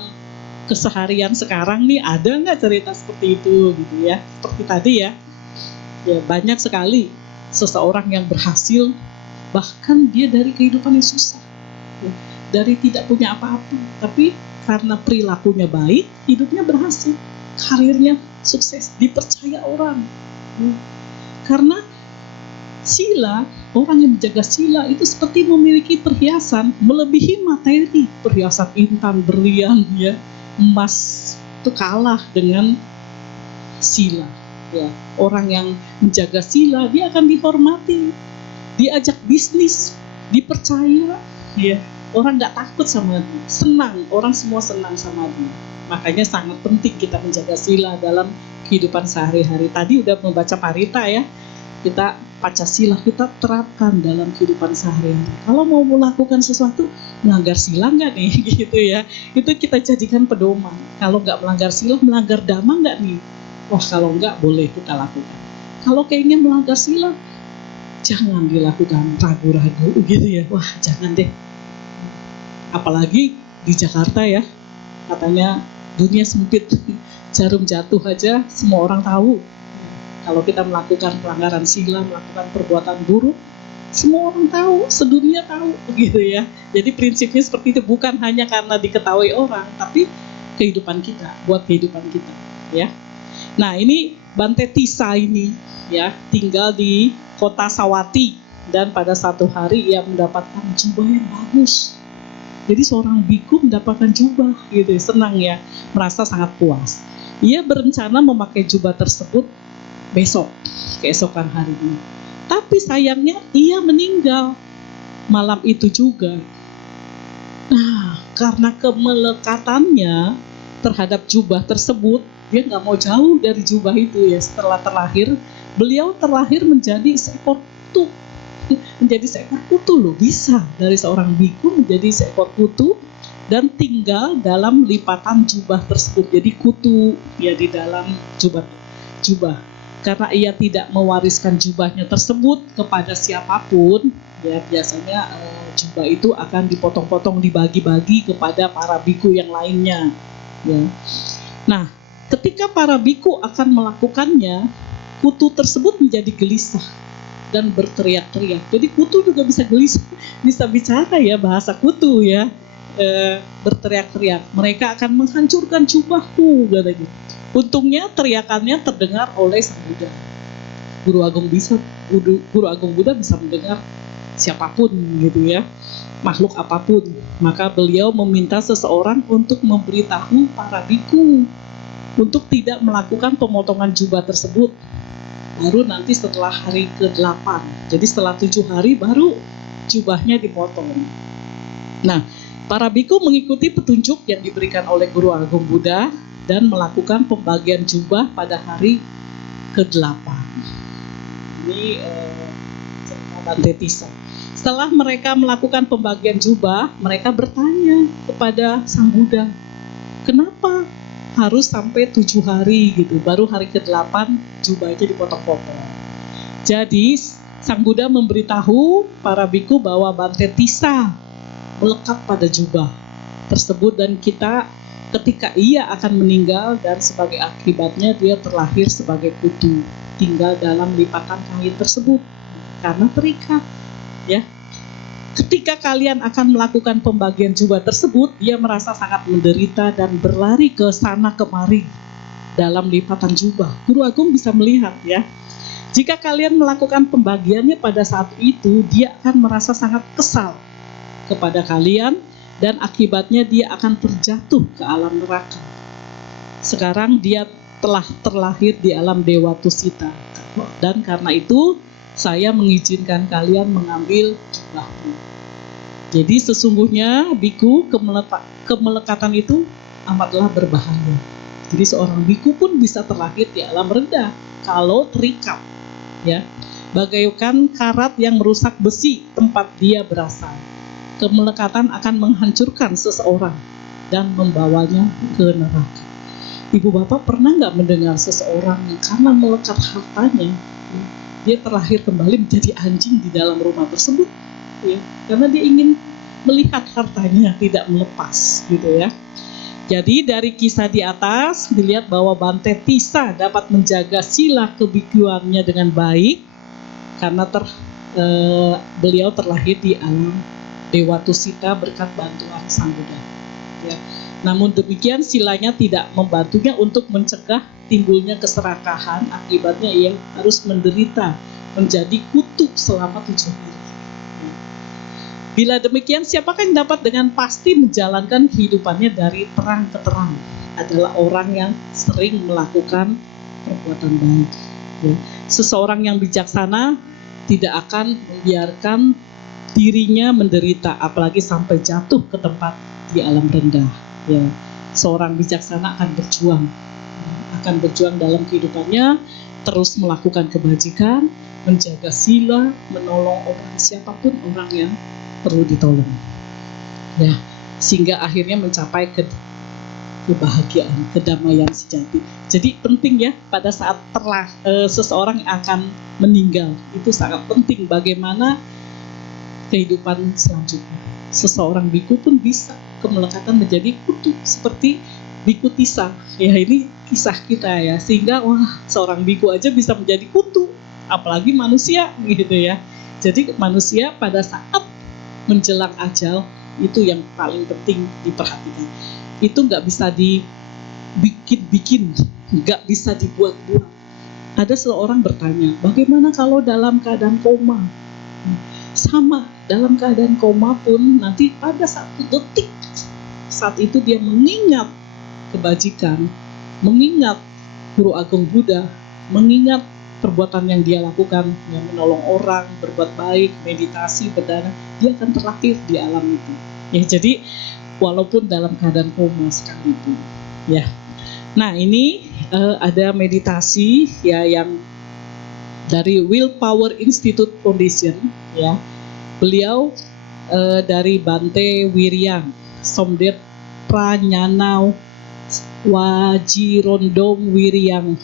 keseharian sekarang nih ada nggak cerita seperti itu gitu ya. Seperti tadi ya. Ya, banyak sekali seseorang yang berhasil, bahkan dia dari kehidupan yang susah. Ya, dari tidak punya apa-apa. Tapi karena perilakunya baik, hidupnya berhasil. karirnya sukses, dipercaya orang. Karena sila, orang yang menjaga sila itu seperti memiliki perhiasan melebihi materi, perhiasan intan, berlian, ya, emas itu kalah dengan sila. Ya, orang yang menjaga sila dia akan dihormati, diajak bisnis, dipercaya, ya. Orang nggak takut sama dia, senang, orang semua senang sama dia. Makanya sangat penting kita menjaga sila dalam kehidupan sehari-hari. Tadi udah membaca parita ya, kita Pancasila kita terapkan dalam kehidupan sehari-hari. Kalau mau melakukan sesuatu, melanggar sila nggak nih, gitu ya? Itu kita jadikan pedoman. Kalau nggak melanggar sila, melanggar dhamma nggak nih? Wah, kalau nggak boleh kita lakukan. Kalau kayaknya melanggar sila, jangan dilakukan, ragu-ragu gitu ya. Wah, jangan deh. Apalagi di Jakarta ya, katanya dunia sempit, jarum jatuh aja semua orang tahu. Kalau kita melakukan pelanggaran sila, melakukan perbuatan buruk, semua orang tahu, sedunia tahu, gitu ya. Jadi prinsipnya seperti itu, bukan hanya karena diketahui orang, tapi kehidupan kita, buat kehidupan kita, ya. Nah, ini Bante Tissa ini, ya, tinggal di kota Sawati, dan pada satu hari ia mendapatkan jubah yang bagus. Jadi seorang biku mendapatkan jubah, gitu, senang ya, merasa sangat puas. Ia berencana memakai jubah tersebut besok, keesokan harinya. Tapi sayangnya ia meninggal malam itu juga. Nah, karena kemelekatannya terhadap jubah tersebut, dia nggak mau jauh dari jubah itu ya. Setelah terlahir, beliau terlahir menjadi seekor kutu. Menjadi seekor kutu loh, bisa dari seorang biku menjadi seekor kutu dan tinggal dalam lipatan jubah tersebut. Jadi kutu ya di dalam jubah. Karena ia tidak mewariskan jubahnya tersebut kepada siapapun, ya biasanya jubah itu akan dipotong-potong, dibagi-bagi kepada para biku yang lainnya. Ya. Nah, ketika para biku akan melakukannya, kutu tersebut menjadi gelisah dan berteriak-teriak. Jadi kutu juga bisa gelisah, bisa bicara ya, bahasa kutu ya, berteriak-teriak. Mereka akan menghancurkan jubahku, katanya. Untungnya teriakannya terdengar oleh Sang Buddha. Guru Agung Buddha bisa mendengar siapapun gitu ya, makhluk apapun. Maka beliau meminta seseorang untuk memberitahu para biku untuk tidak melakukan pemotongan jubah tersebut. Baru nanti setelah hari ke-8. Jadi setelah 7 hari baru jubahnya dipotong. Nah, para biku mengikuti petunjuk yang diberikan oleh Guru Agung Buddha dan melakukan pembagian jubah pada hari ke-8. Ini cerita Bante Tissa. Setelah mereka melakukan pembagian jubah, mereka bertanya kepada Sang Buddha, kenapa harus sampai 7 hari gitu, baru hari ke-8 jubahnya dipotong-potong. Jadi Sang Buddha memberitahu para biku bahwa Bante Tissa melekat pada jubah tersebut dan ketika ia akan meninggal dan sebagai akibatnya dia terlahir sebagai kutu, tinggal dalam lipatan kain tersebut karena terikat, ya. Ketika kalian akan melakukan pembagian jubah tersebut, dia merasa sangat menderita dan berlari ke sana kemari dalam lipatan jubah. Guru Agung bisa melihat ya. Jika kalian melakukan pembagiannya pada saat itu, dia akan merasa sangat kesal kepada kalian dan akibatnya dia akan terjatuh ke alam neraka. Sekarang dia telah terlahir di alam Dewa Tusita. Dan karena itu, saya mengizinkan kalian mengambil jubahmu. Jadi sesungguhnya biku kemelekatan itu amatlah berbahaya. Jadi seorang biku pun bisa terlahir di alam rendah kalau terikat, ya. Bagaikan karat yang merusak besi tempat dia berasal. Kemelekatan akan menghancurkan seseorang dan membawanya ke neraka. Ibu bapak pernah nggak mendengar seseorang yang karena melekat hartanya, dia terlahir kembali menjadi anjing di dalam rumah tersebut, ya, karena dia ingin melihat hartanya tidak melepas, gitu ya. Jadi dari kisah di atas dilihat bahwa Bante Tissa dapat menjaga sila kebikuannya dengan baik karena beliau terlahir di alam Dewa Tusita berkat bantuan Sang Buddha. Ya. Namun demikian silanya tidak membantunya untuk mencegah timbulnya keserakahan, akibatnya ia harus menderita menjadi kutuk selama 7 hari. Bila demikian, siapakah yang dapat dengan pasti menjalankan kehidupannya dari terang ke terang? Adalah orang yang sering melakukan perbuatan baik. Ya. Seseorang yang bijaksana tidak akan membiarkan dirinya menderita, apalagi sampai jatuh ke tempat di alam rendah. Ya. Seorang bijaksana akan berjuang dalam kehidupannya, terus melakukan kebajikan, menjaga sila, menolong orang, siapapun orang yang perlu ditolong, ya, sehingga akhirnya mencapai kebahagiaan, kedamaian sejati. Jadi penting ya, pada saat seseorang akan meninggal, itu sangat penting bagaimana kehidupan selanjutnya. Seseorang biku pun bisa kemelekatan menjadi kutu seperti biku Tisa. Ya, ini kisah kita ya, sehingga seorang biku aja bisa menjadi kutu, apalagi manusia gitu ya. Jadi manusia pada saat menjelang ajal itu yang paling penting diperhatikan. Itu nggak bisa dibikin-bikin, nggak bisa dibuat-buat. Ada seorang bertanya, bagaimana kalau dalam keadaan koma? Sama, dalam keadaan koma pun nanti pada satu detik saat itu dia mengingat kebajikan, mengingat Guru Agung Buddha, mengingat perbuatan yang dia lakukan, yang menolong orang, berbuat baik, meditasi, berdana, dia akan terlahir di alam itu. Ya, jadi walaupun dalam keadaan koma sekalipun. Ya. Nah, ini ada meditasi ya yang dari Willpower Institute Foundation ya. Beliau dari Bante Wiryang, Somdet Pranyanau Wajirondom Wiryang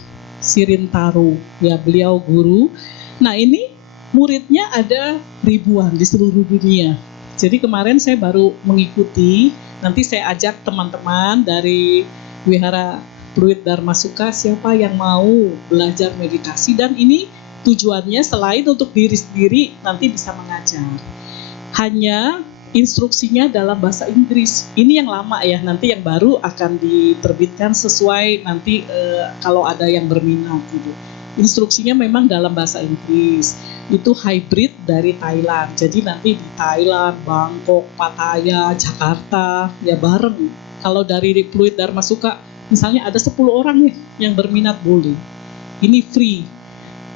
Sirintaro, ya, beliau guru. Nah, ini muridnya ada ribuan di seluruh dunia. Jadi kemarin saya baru mengikuti, nanti saya ajak teman-teman dari Wihara Pluit Dharma Sukha, siapa yang mau belajar meditasi, dan ini tujuannya selain untuk diri sendiri nanti bisa mengajar. Hanya instruksinya dalam bahasa Inggris. Ini yang lama ya, nanti yang baru akan diterbitkan sesuai nanti kalau ada yang berminat gitu. Instruksinya memang dalam bahasa Inggris. Itu hybrid dari Thailand. Jadi nanti di Thailand, Bangkok, Pattaya, Jakarta ya bareng. Kalau dari Pluit Dharma Sukha misalnya ada 10 orang nih yang berminat boleh. Ini free.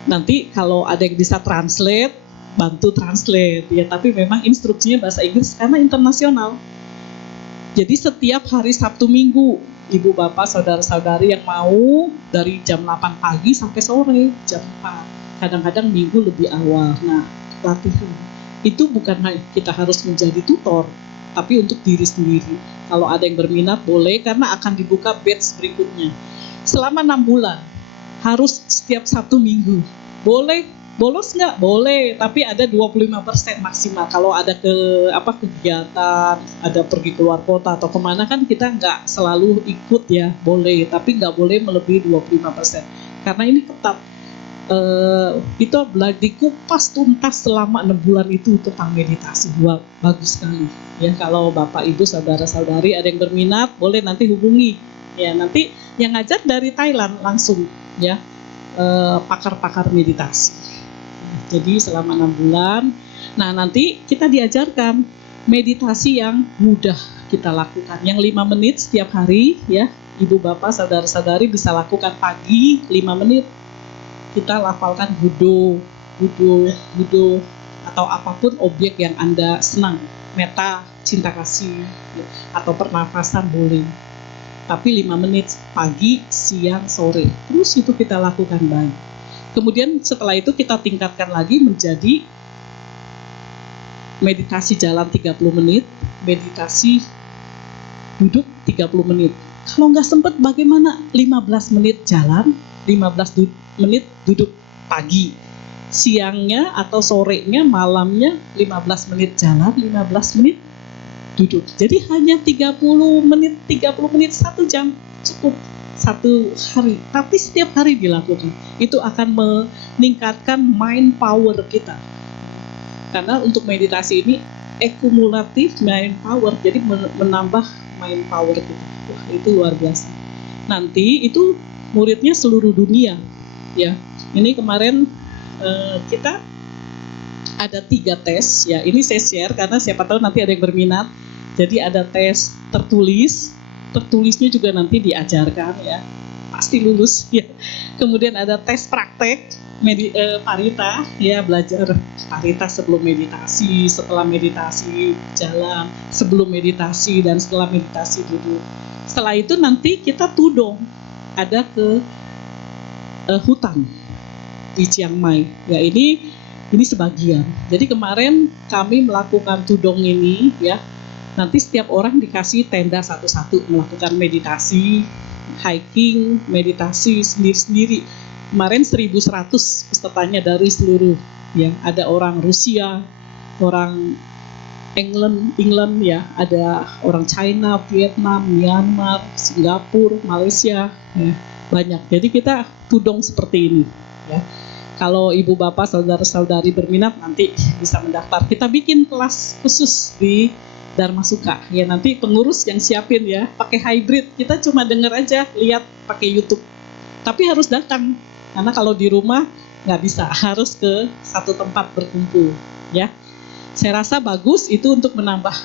Nanti kalau ada yang bisa translate, bantu translate ya, tapi memang instruksinya bahasa Inggris karena internasional. Jadi setiap hari Sabtu Minggu, ibu bapak saudara-saudari yang mau dari jam 8 pagi sampai sore jam 4, kadang-kadang minggu lebih awal. Nah, latihan itu bukan hanya kita harus menjadi tutor, tapi untuk diri sendiri. Kalau ada yang berminat boleh, karena akan dibuka batch berikutnya selama 6 bulan, harus setiap Sabtu Minggu. Boleh bolos nggak? Boleh, tapi ada 25% maksimal. Kalau ada kegiatan, ada pergi keluar kota atau kemana, kan kita nggak selalu ikut ya, boleh, tapi nggak boleh melebihi 25%. Karena ini ketat. Itu dikupas tuntas selama 6 bulan itu tentang meditasi. Bagus sekali. Ya, kalau Bapak Ibu saudara-saudari ada yang berminat, boleh nanti hubungi. Ya, nanti yang ngajar dari Thailand langsung ya, pakar-pakar meditasi. Jadi selama 6 bulan, nah nanti kita diajarkan meditasi yang mudah kita lakukan, yang 5 menit setiap hari ya. Ibu bapak saudara-saudari bisa lakukan pagi 5 menit. Kita lafalkan Budo, atau apapun objek yang Anda senang, metta, cinta kasih, atau pernafasan boleh. Tapi 5 menit pagi, siang, sore, terus itu kita lakukan baik. Kemudian setelah itu kita tingkatkan lagi menjadi meditasi jalan 30 menit, meditasi duduk 30 menit. Kalau nggak sempat bagaimana? 15 menit jalan, 15 menit duduk pagi. Siangnya atau sorenya, malamnya 15 menit jalan, 15 menit duduk. Jadi hanya 30 menit, 1 jam cukup. 1 hari, tapi setiap hari dilakukan. Itu akan meningkatkan mind power kita. Karena untuk meditasi ini akumulatif mind power, jadi menambah main power gitu. Wah, itu luar biasa. Nanti itu muridnya seluruh dunia, ya. Ini kemarin kita ada 3 tes, ya. Ini saya share karena siapa tahu nanti ada yang berminat. Jadi ada tes tertulisnya juga nanti diajarkan, ya. Pasti lulus, ya. Kemudian ada tes praktek parita, ya, belajar parita sebelum meditasi, setelah meditasi jalan, sebelum meditasi dan setelah meditasi duduk. Setelah itu nanti kita tudong, ada ke hutan di Chiang Mai. Ya, ini sebagian. Jadi kemarin kami melakukan tudong ini, ya. Nanti setiap orang dikasih tenda satu-satu melakukan meditasi, hiking, meditasi sendiri-sendiri. Kemarin 1.100 pesertanya dari seluruh, ya. Ada orang Rusia, orang England, ya. Ada orang China, Vietnam, Myanmar, Singapura, Malaysia, ya. Banyak. Jadi kita tudong seperti ini, ya. Kalau ibu bapak saudara-saudari berminat nanti bisa mendaftar. Kita bikin kelas khusus di Dharma Suka, ya. Nanti pengurus yang siapin, ya, pakai hybrid. Kita cuma dengar aja, lihat pakai YouTube. Tapi harus datang, karena kalau di rumah nggak bisa, harus ke satu tempat berkumpul, ya. Saya rasa bagus itu untuk menambah,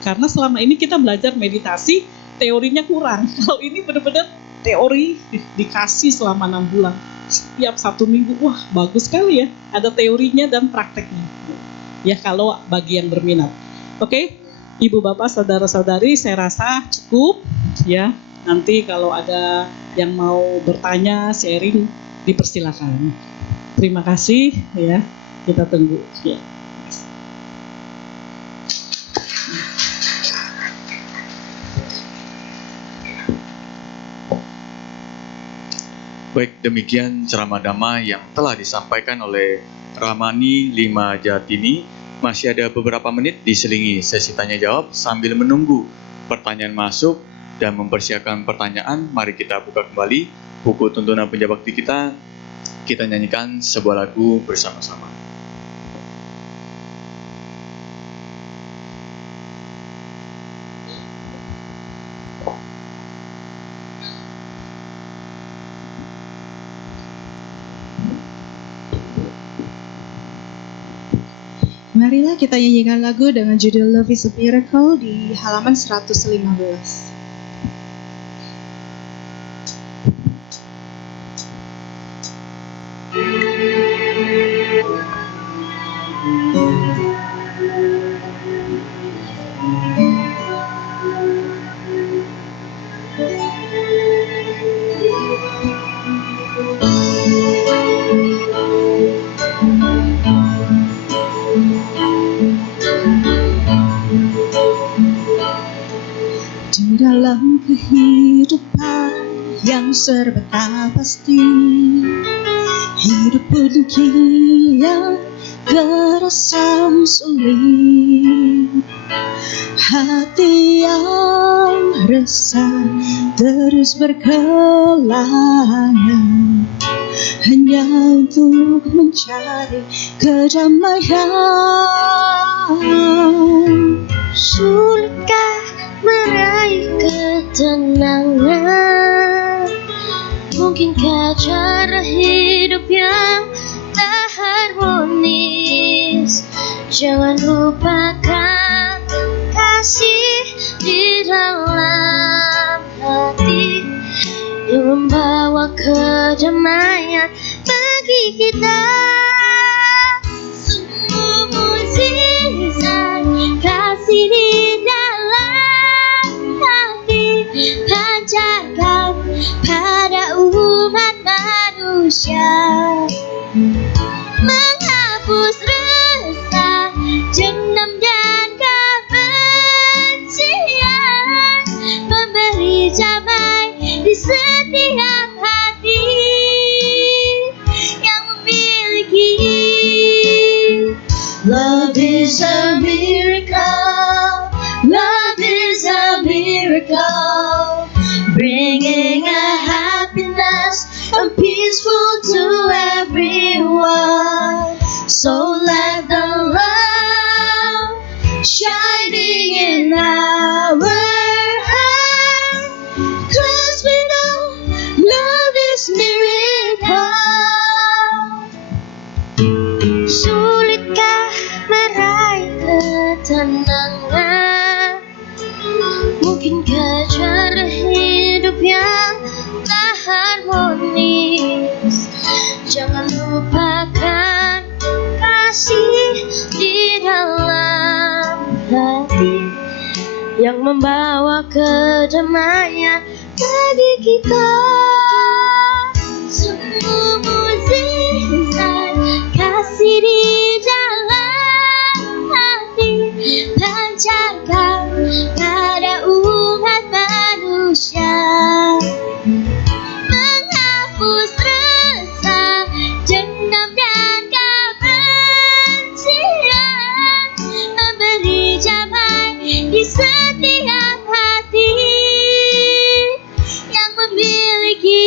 karena selama ini kita belajar meditasi, teorinya kurang. Kalau ini benar-benar teori dikasih selama 6 bulan. Setiap 1 minggu, wah bagus sekali, ya. Ada teorinya dan prakteknya, ya, kalau bagi yang berminat. Oke, ibu bapak saudara-saudari, saya rasa cukup, ya. Nanti kalau ada yang mau bertanya, sharing, dipersilakan. Terima kasih, ya. Kita tunggu, ya. Baik, demikian ceramah damai yang telah disampaikan oleh Ramani Lima Jatini. Masih ada beberapa menit diselingi sesi tanya jawab. Sambil menunggu pertanyaan masuk dan mempersiapkan pertanyaan, mari kita buka kembali buku tuntunan penjabakti kita. Kita nyanyikan sebuah lagu bersama-sama. Marilah kita nyanyikan lagu dengan judul Love is a Miracle di halaman 115. Di dalam kehidupan yang serba tak pasti, hidup pun kian terasa sulit. Hati yang resah terus berkelana hanya untuk mencari kedamaian. Sulitkah meraih ketenangan? Mungkinkah cara hidup yang tak harmonis? Jangan lupakan kasih di dalam hati yang membawa kedamaian bagi kita. Sungguh mukjizat kasih di dalam hati, pancarkan pada umat manusia, menghapus rasa dendam dan kebencian, memberi damai di setiap hati yang memiliki. Love is a miracle, love is a miracle, bringing a happiness and peaceful to everyone. So let the love shining in our membawa kedamaian bagi kita. Sungguh mukjizat kasih di dalam hati, pancarkan pada umat manusia, menghapus rasa dendam dan kebencian, memberi damai di setiap hati yang memiliki.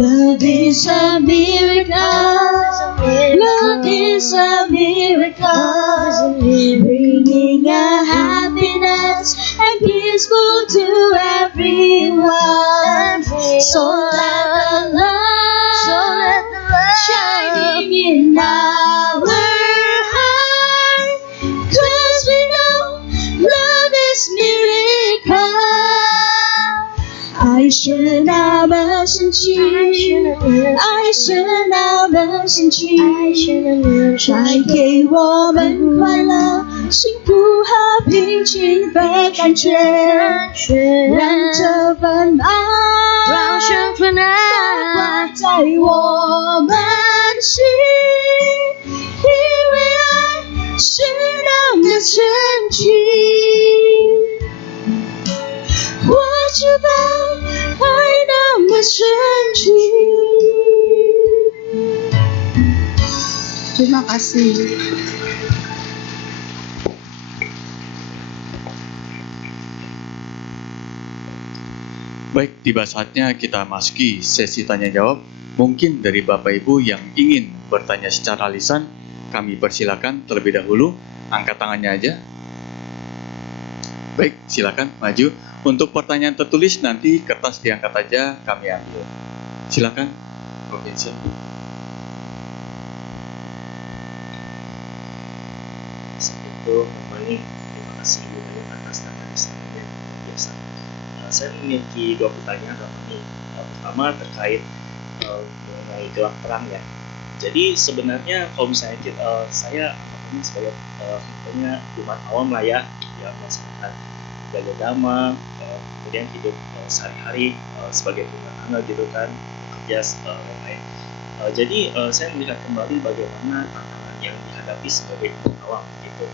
Love is a miracle. Love is a miracle. Bringing a happiness and peaceful to everyone. So let the love shining in our heart. 'Cause we know love is miracle. 爱是那么神奇，爱是那么神奇，带给我们快乐、幸福和平静的感觉，让这份爱挂在我们心，因为爱是那么神奇。我知道爱那么神奇。Terima kasih. Baik, tiba saatnya kita masuki sesi tanya jawab. Mungkin dari Bapak Ibu yang ingin bertanya secara lisan, kami persilakan terlebih dahulu. Angkat tangannya aja. Baik, silakan maju. Untuk pertanyaan tertulis nanti kertas diangkat aja, kami ambil. Silakan, Prof. Vincent. Itu Mani, terima kasih banyak atas tanya lisannya, luar biasa. Saya memiliki 2 pertanyaan Pak Mani. Pertama terkait mengenai gelap terang ya. Jadi sebenarnya kalau misalnya saya anggapannya sebagai umat awam lah ya, yang melaksanakan ibadah agama, kemudian hidup sehari-hari sebagai rumah tangga gitu kan, kerja lain-lain. Jadi saya melihat kembali bagaimana tantangan yang dihadapi sebagai umat awam gitu.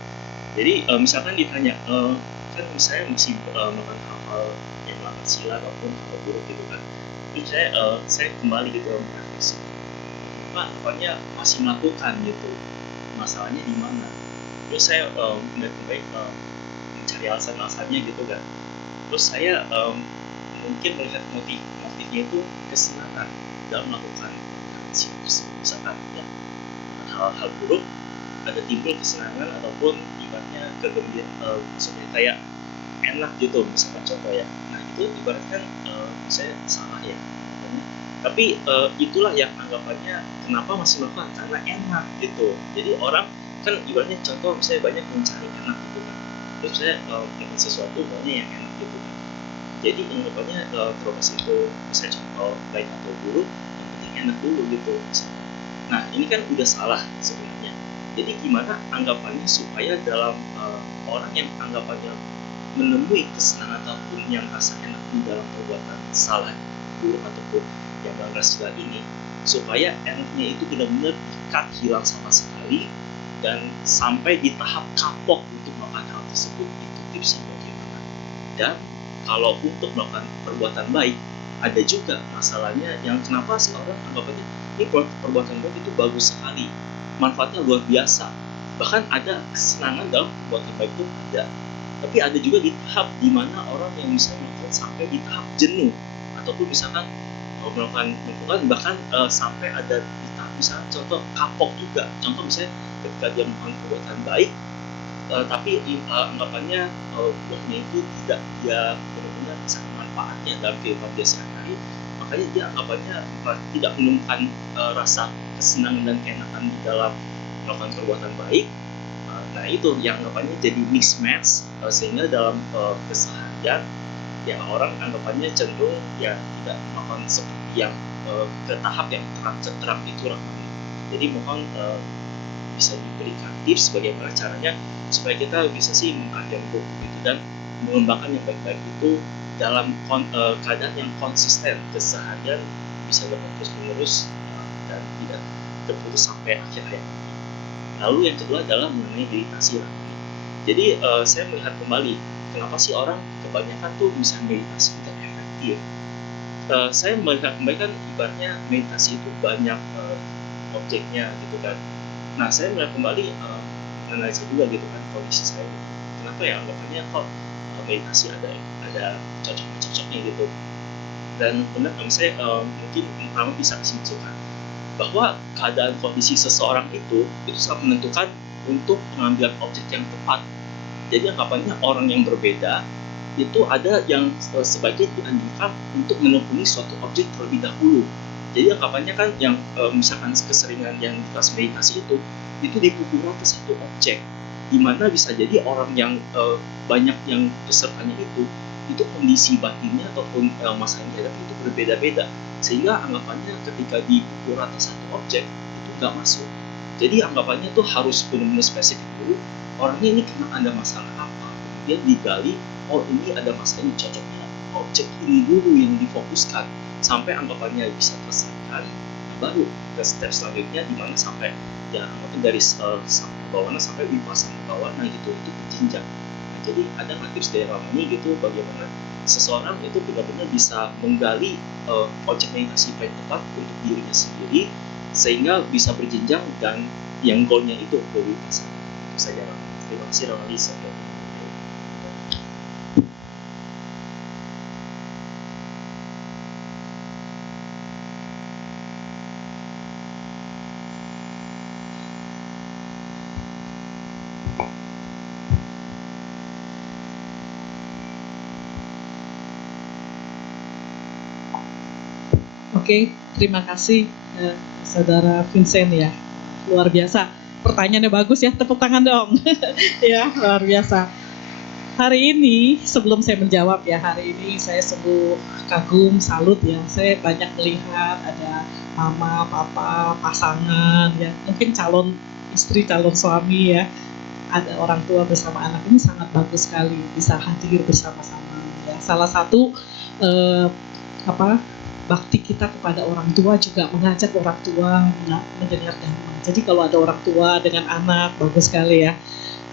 Jadi misalkan ditanya, kan misalnya mesti melakukan hal-hal yang melanggar sila ataupun hal buruk gitu kan, terus saya kembali gitu merefleksi, kenapa apanya masih melakukan gitu, masalahnya di mana? Terus saya baik mencari alasan-alasannya gitu kan. Terus saya mungkin melihat motifnya itu kesenangan dalam melakukan sila tersebut. Misalkan ya, hal-hal buruk ada timbul kesenangan ataupun ibaratnya kegembiraan, maksudnya kayak enak gitu, misalkan contoh ya. Nah itu ibaratkan saya salah ya anggapannya. Tapi itulah yang anggapannya kenapa masih melakukan, karena enak gitu. Jadi orang kan ibaratnya contoh misalnya banyak mencari enak gitu kan. Terus saya melakukan sesuatu maunya yang enak gitu kan. Jadi anggapannya terlepas itu misalnya contoh baik atau buruk, yang penting enak dulu gitu misalkan. Nah ini kan udah salah sebenarnya. Jadi gimana anggapannya supaya dalam orang yang anggapannya menemui kesenangan ataupun yang rasa enak di dalam perbuatan salah, buruk ataupun yang melanggar sila ini, supaya enaknya itu benar-benar dikat, hilang sama sekali, dan sampai di tahap kapok untuk melakukan hal tersebut. Itu tipsnya bagaimana. Dan kalau untuk melakukan perbuatan baik, ada juga masalahnya yang kenapa seorang anggapannya ini perbuatan baik itu bagus sekali, manfaatnya luar biasa, bahkan ada kesenangan dalam perbuatan baik itu ada. Tapi ada juga di tahap di mana orang yang bisa melakukan sampai di tahap jenuh, ataupun misalkan melakukan bahkan sampai ada di tahap misalnya contoh kapok juga. Contoh misalnya ketika dia melakukan perbuatan baik, tapi anggapannya buahnya itu tidak dia benar-benar bisa manfaatnya dalam kehidupan dia sehari-hari, makanya dia anggapannya tidak menemukan rasa kesenangan dan keenakan di dalam melakukan perbuatan baik. Nah itu yang anggapannya jadi mix match, sehingga dalam keseharian ya orang anggapannya cenderung ya tidak melakukan seperti yang ke tahap yang terang itu. Jadi mohon bisa diberikan tips bagaimana caranya supaya kita bisa sih mengkaji buku itu dan mengembangkan yang baik-baik itu dalam keadaan yang konsisten, keseharian bisa dapat terus-menerus dan tidak terputus sampai akhir hayat. Lalu yang kedua adalah mengenai meditasi lah. Jadi saya melihat kembali kenapa sih orang kebanyakan tuh bisa meditasi tidak efektif. Saya melihat kembali kan ibaratnya meditasi itu banyak objeknya gitu kan. Nah saya melihat kembali analisa juga gitu kan kondisi saya. Kenapa ya anggapannya kok meditasi ada cocok-cocoknya gitu. Dan benar saya mungkin pertama bisa simpulkan bahwa keadaan kondisi seseorang itu sangat menentukan untuk pengambilan objek yang tepat. Jadi anggapannya orang yang berbeda itu ada yang sebaiknya dianjurkan untuk menempuhi suatu objek terlebih dahulu. Jadi anggapannya kan yang misalkan keseringan yang di kelas meditasi itu dipukul ke satu objek, di mana bisa jadi orang yang banyak yang pesertanya itu kondisi batinnya ataupun masalah yang dihadapi itu berbeda-beda, sehingga anggapannya ketika dipukul rata satu objek itu nggak masuk. Jadi anggapannya tuh harus benar-benar spesifik dulu orangnya ini kena ada masalah apa, kemudian digali, oh ini ada masalahnya, cocoknya objek ini dulu yang difokuskan sampai anggapannya bisa terselesaikan. Nah, baru ke step selanjutnya di mana sampai ya anggapan dari sampai sampai vipassana bawana gitu, itu berjenjang. Nah, jadi ada tips dari Ramani gitu bagaimana seseorang itu benar-benar bisa menggali objek meditasi paling tepat untuk dirinya sendiri sehingga bisa berjenjang dan yang goalnya itu ke vipassana. Itu saja. Terima kasih Ramani. Oke, terima kasih Saudara Vincent ya. Luar biasa. Pertanyaannya bagus ya, tepuk tangan dong. Ya, luar biasa. Hari ini, sebelum saya menjawab ya, hari ini saya sungguh kagum, salut ya. Saya banyak melihat ada mama, papa, pasangan ya, mungkin calon istri, calon suami ya. Ada orang tua bersama anak, ini sangat bagus sekali bisa hadir bersama-sama ya. Salah satu bakti kita kepada orang tua juga mengajak orang tua mendengar dhamma. Jadi kalau ada orang tua dengan anak, bagus sekali ya.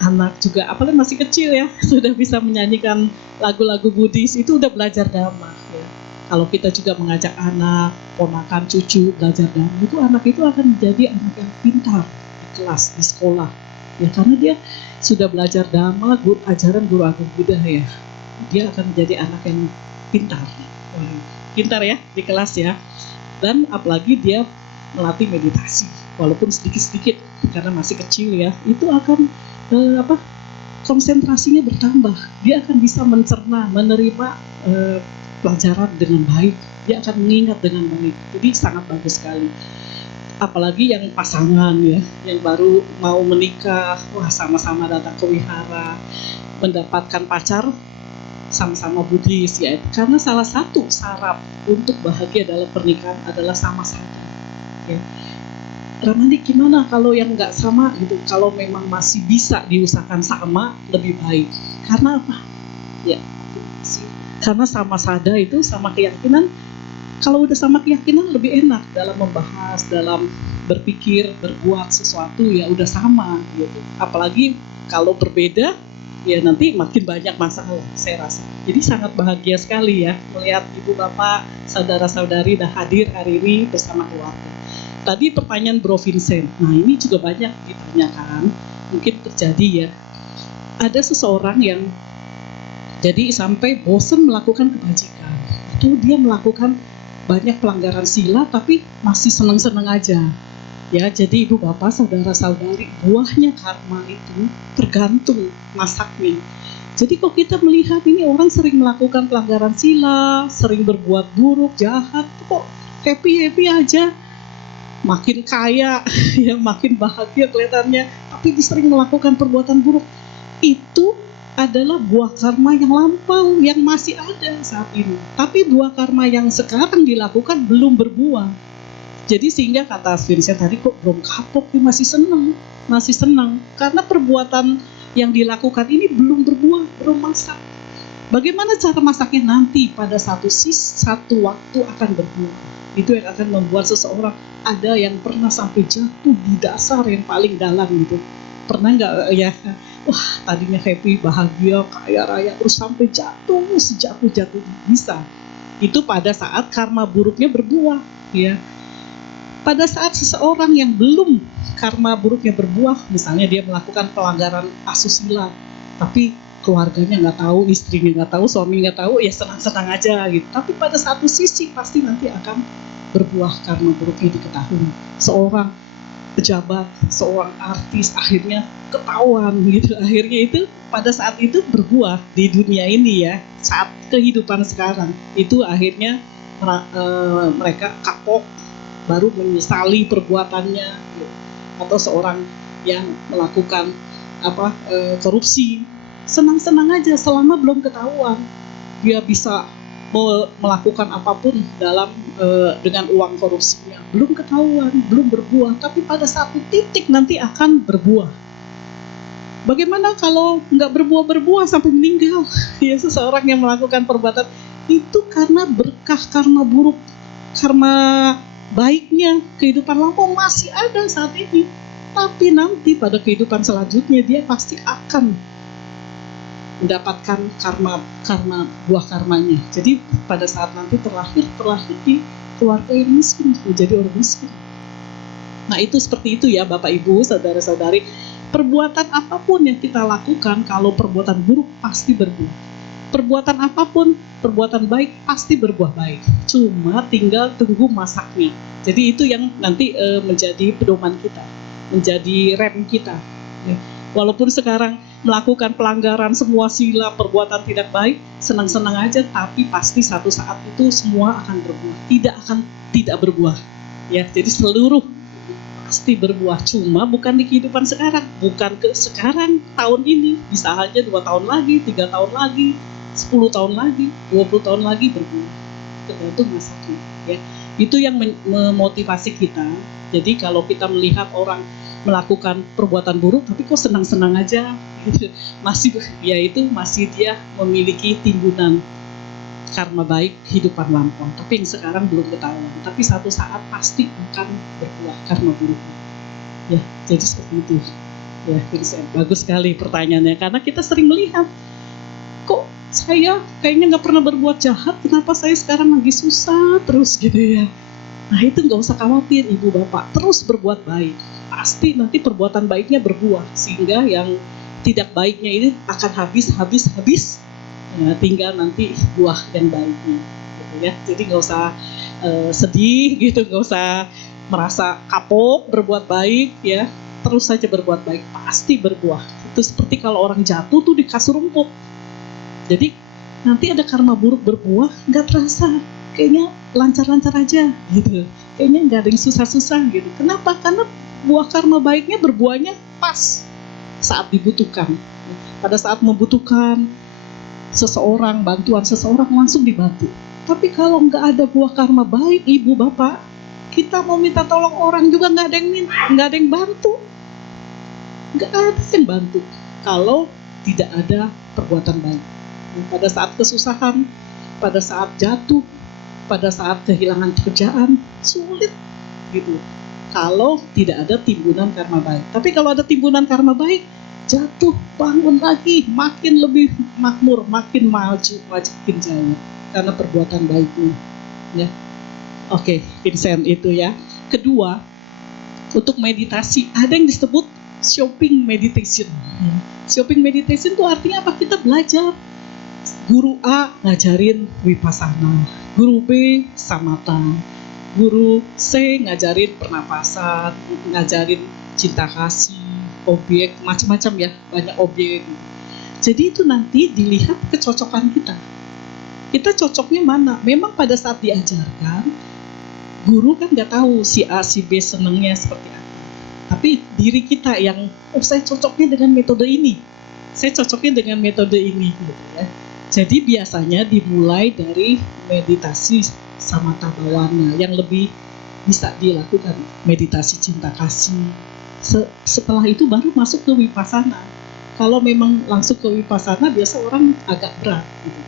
Anak juga, apalagi masih kecil ya, sudah bisa menyanyikan lagu-lagu Buddhis, itu udah belajar dhamma ya. Kalau kita juga mengajak anak, ponakan, cucu belajar dhamma, itu anak itu akan menjadi anak yang pintar di kelas, di sekolah ya, karena dia sudah belajar dhamma, ajaran Guru Agung Buddha ya. Dia akan menjadi anak yang pintar ya di kelas ya. Dan apalagi dia melatih meditasi walaupun sedikit-sedikit karena masih kecil ya, itu akan konsentrasinya bertambah. Dia akan bisa mencerna, menerima pelajaran dengan baik, dia akan mengingat dengan baik. Jadi sangat bagus sekali. Apalagi yang pasangan ya, yang baru mau menikah, wah sama-sama datang ke wihara, mendapatkan pacar sama-sama Buddhis ya, karena salah satu syarat untuk bahagia dalam pernikahan adalah sama-sama ya. Ramani gimana kalau yang nggak sama gitu, kalau memang masih bisa diusahakan sama lebih baik, karena apa ya, karena sama sada itu sama keyakinan. Kalau udah sama keyakinan lebih enak dalam membahas, dalam berpikir, berbuat sesuatu ya udah sama gitu. Apalagi kalau berbeda ya nanti makin banyak masalah saya rasa. Jadi sangat bahagia sekali ya melihat ibu bapak, saudara-saudari dah hadir hari ini bersama keluarga. Tadi pertanyaan Bro Vincent, nah ini juga banyak ditanyakan, mungkin terjadi ya. Ada seseorang yang jadi sampai bosan melakukan kebajikan, itu dia melakukan banyak pelanggaran sila tapi masih senang-senang aja. Ya, jadi ibu bapak, saudara-saudari, buahnya karma itu tergantung masaknya. Jadi kok kita melihat ini orang sering melakukan pelanggaran sila, sering berbuat buruk, jahat, kok happy-happy aja, makin kaya, ya makin bahagia kelihatannya, tapi sering melakukan perbuatan buruk. Itu adalah buah karma yang lampau, yang masih ada saat ini. Tapi buah karma yang sekarang dilakukan belum berbuah. Jadi sehingga kata Vincent tadi kok belum kapok, dia masih senang. Karena perbuatan yang dilakukan ini belum berbuah, belum masak. Bagaimana cara masaknya nanti pada satu waktu akan berbuah. Itu yang akan membuat seseorang, ada yang pernah sampai jatuh di dasar yang paling dalam gitu. Pernah nggak ya? Wah, tadinya happy, bahagia, kaya raya, terus sampai jatuh sejatuh-jatuhnya. Bisa. Itu pada saat karma buruknya berbuah, ya. Pada saat seseorang yang belum karma buruknya berbuah, misalnya dia melakukan pelanggaran asusila, tapi keluarganya nggak tahu, istrinya nggak tahu, suami nggak tahu, ya senang-senang aja gitu. Tapi pada satu sisi pasti nanti akan berbuah karma buruknya diketahui. Seorang pejabat, seorang artis akhirnya ketahuan gitu. Akhirnya itu pada saat itu berbuah di dunia ini ya, saat kehidupan sekarang. Itu akhirnya mereka kapok, baru menyesali perbuatannya, atau seorang yang melakukan korupsi, senang-senang aja selama belum ketahuan, dia bisa melakukan apapun dalam dengan uang korupsinya, belum ketahuan, belum berbuah, tapi pada satu titik nanti akan berbuah. Bagaimana kalau nggak berbuah sampai meninggal? Ya, seseorang yang melakukan perbuatan itu karena berkah karma buruk, karma baiknya kehidupan lampau masih ada saat ini, tapi nanti pada kehidupan selanjutnya dia pasti akan mendapatkan buah karmanya. Jadi pada saat nanti terlahir di keluarga yang miskin, menjadi orang miskin. Nah, itu seperti itu ya Bapak Ibu, saudara-saudari. Perbuatan apapun yang kita lakukan, kalau perbuatan buruk pasti berbuah. Perbuatan apapun, perbuatan baik pasti berbuah baik. Cuma tinggal tunggu masaknya. Jadi itu yang nanti menjadi pedoman kita, menjadi rem kita. Ya. Walaupun sekarang melakukan pelanggaran semua sila, perbuatan tidak baik, senang-senang aja, tapi pasti satu saat itu semua akan berbuah. Tidak berbuah. Ya, jadi seluruh pasti berbuah, cuma bukan di kehidupan sekarang, bukan ke sekarang, tahun ini, bisa aja 2 tahun lagi, 3 tahun lagi, 10 tahun lagi, 20 tahun lagi berbuah, tergantung masaknya. Ya. Itu yang memotivasi kita. Jadi kalau kita melihat orang melakukan perbuatan buruk, tapi kok senang-senang aja, gitu. Masih dia memiliki timbunan karma baik kehidupan lampau, tapi yang sekarang belum ketahuan. Tapi satu saat pasti akan berbuah karma buruk. Ya, jadi seperti itu. Ya, Vincent, bagus sekali pertanyaannya, karena kita sering melihat, kok saya kayaknya nggak pernah berbuat jahat, kenapa saya sekarang lagi susah terus gitu ya. Nah, itu nggak usah khawatir Ibu Bapak, terus berbuat baik. Pasti nanti perbuatan baiknya berbuah, sehingga yang tidak baiknya ini akan habis. Nah, tinggal nanti buah yang baiknya, gitu ya. Jadi nggak usah sedih gitu, nggak usah merasa kapok berbuat baik ya. Terus saja berbuat baik, pasti berbuah. Itu seperti kalau orang jatuh tuh di kasur empuk. Jadi nanti ada karma buruk berbuah, nggak terasa, kayaknya lancar-lancar aja gitu. Kayaknya nggak ada yang susah-susah gitu. Kenapa? Karena buah karma baiknya berbuahnya pas saat dibutuhkan. Pada saat membutuhkan seseorang, bantuan seseorang, langsung dibantu. Tapi kalau nggak ada buah karma baik, Ibu Bapak, kita mau minta tolong orang juga nggak ada yang bantu. Nggak ada yang bantu kalau tidak ada perbuatan baik. Pada saat kesusahan, pada saat jatuh, pada saat kehilangan pekerjaan, sulit gitu. Kalau tidak ada timbunan karma baik. Tapi kalau ada timbunan karma baik, jatuh, bangun lagi, makin lebih makmur, makin maju, makin jaya karena perbuatan baiknya. Ya. Oke, Vincent itu ya. Kedua, untuk meditasi ada yang disebut shopping meditation. Shopping meditation itu artinya apa? Kita belajar. Guru A ngajarin vipassana, guru B samatha, guru C ngajarin pernapasan, ngajarin cinta kasih, objek, macam-macam ya, banyak objek. Jadi itu nanti dilihat kecocokan kita. Kita cocoknya mana? Memang pada saat diajarkan, guru kan nggak tahu si A, si B senangnya seperti apa. Tapi diri kita yang, saya cocoknya dengan metode ini, saya cocoknya dengan metode ini, gitu ya. Jadi biasanya dimulai dari meditasi samatha bhawana yang lebih bisa dilakukan, meditasi cinta kasih. Setelah itu baru masuk ke vipassana. Kalau memang langsung ke Vipassana biasa orang agak berat gitu.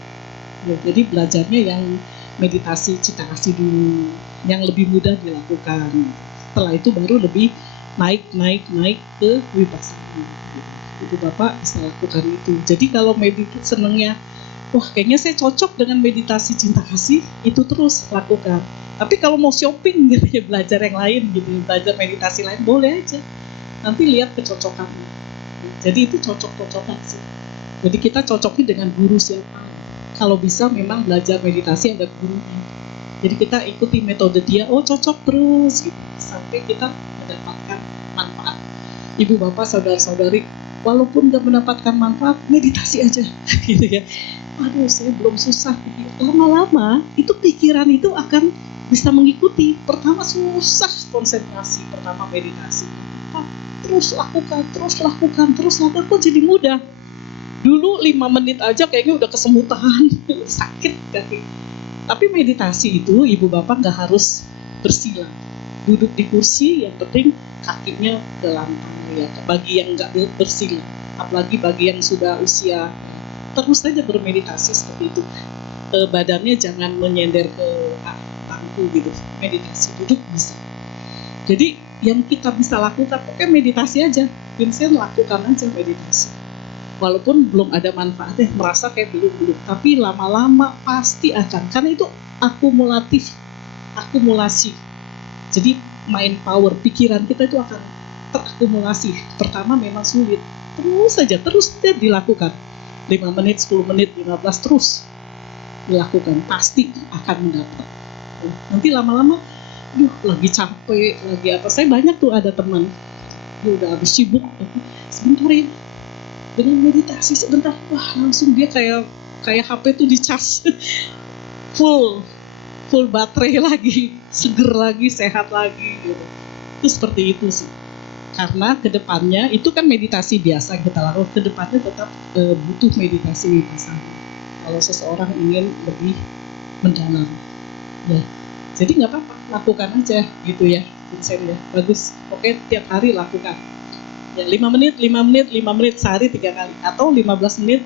Ya, jadi belajarnya yang meditasi cita kasih dulu, yang lebih mudah dilakukan. Setelah itu baru lebih naik ke Vipassana. Ibu bapak bisa lakukan itu. Jadi kalau meditasi senengnya, wah kayaknya saya cocok dengan meditasi cinta kasih, itu terus lakukan. Tapi kalau mau shopping gitu ya, belajar yang lain gitu, belajar meditasi lain boleh aja. Nanti lihat kecocokannya. Jadi itu cocok-cocokan sih. Jadi kita cocoknya dengan guru siapa. Kalau bisa memang belajar meditasi ada gurunya. Jadi kita ikuti metode dia, oh cocok terus gitu. Sampai kita mendapatkan manfaat. Ibu bapak saudara-saudari, walaupun gak mendapatkan manfaat, meditasi aja gitu ya. Aduh saya belum susah. Lama-lama itu pikiran itu akan bisa mengikuti. Pertama susah konsentrasi, pertama meditasi. Terus lakukan kok jadi mudah. Dulu 5 menit aja kayaknya udah kesemutan, sakit kaki. Tapi meditasi itu ibu bapak gak harus bersila. Duduk di kursi, yang penting kakinya ke lantai ya. Bagi yang gak bersila, apalagi bagi yang sudah usia, terus saja bermeditasi seperti itu. Badannya jangan menyender ke bangku gitu. Meditasi duduk bisa. Jadi yang kita bisa lakukan pokoknya meditasi aja. Vincent lakukan aja meditasi. Walaupun belum ada manfaatnya, merasa kayak belum, tapi lama-lama pasti akan, karena itu akumulasi. Jadi mind power, pikiran kita itu akan terakumulasi. Pertama memang sulit, terus saja dilakukan. 5 menit, 10 menit, 15 terus dilakukan, pasti akan mendapat. Nanti lama-lama, lagi capek, lagi apa, saya banyak tuh ada teman, dia udah habis sibuk, sebentar ya, dengan meditasi sebentar, wah langsung dia kayak HP tuh dicas full baterai lagi, seger lagi, sehat lagi gitu. Itu seperti itu sih. Karena kedepannya itu kan meditasi biasa kita lakukan, kedepannya tetap butuh meditasi Vipassana. Kalau seseorang ingin lebih mendalam, ya. Jadi nggak apa-apa, lakukan aja gitu ya, Vincent ya. Bagus. Oke, tiap hari lakukan. Ya 5 menit sehari 3 kali, atau 15 menit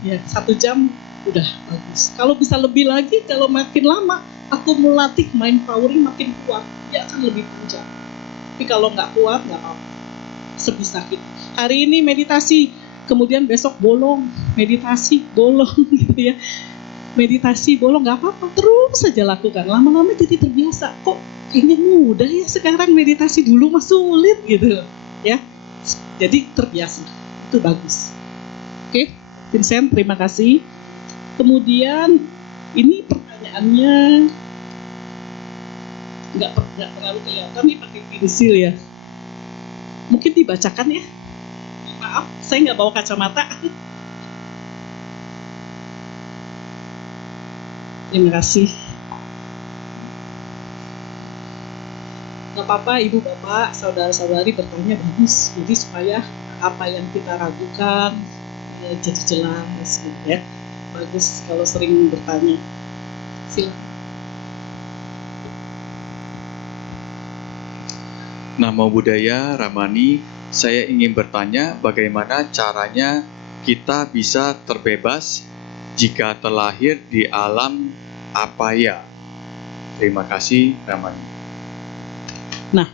ya 1 jam udah bagus. Kalau bisa lebih lagi, kalau makin lama akumulatif mind powering makin kuat, dia akan lebih panjang. Tapi kalau nggak kuat nggak apa-apa, sebisa kita. Hari ini meditasi, kemudian besok bolong, meditasi bolong gitu ya. Meditasi bolong nggak apa-apa, terus saja lakukan. Lama-lama jadi terbiasa. Kok kayaknya mudah ya sekarang, meditasi dulu mah sulit gitu ya. Jadi terbiasa, itu bagus. Oke, Vincent, terima kasih. Kemudian ini pertanyaannya nggak terlalu kelihatan nih pakai pensil ya. Mungkin dibacakan ya. Maaf, saya nggak bawa kacamata. Terima kasih. Gak apa-apa, ibu bapak, saudara-saudari bertanya bagus. Jadi supaya apa yang kita ragukan jadi jelas gitu ya. Bagus kalau sering bertanya. Silakan. Namo Buddhaya, Ramani. Saya ingin bertanya bagaimana caranya kita bisa terbebas jika terlahir di alam apaya. Terima kasih, Ramani. Nah,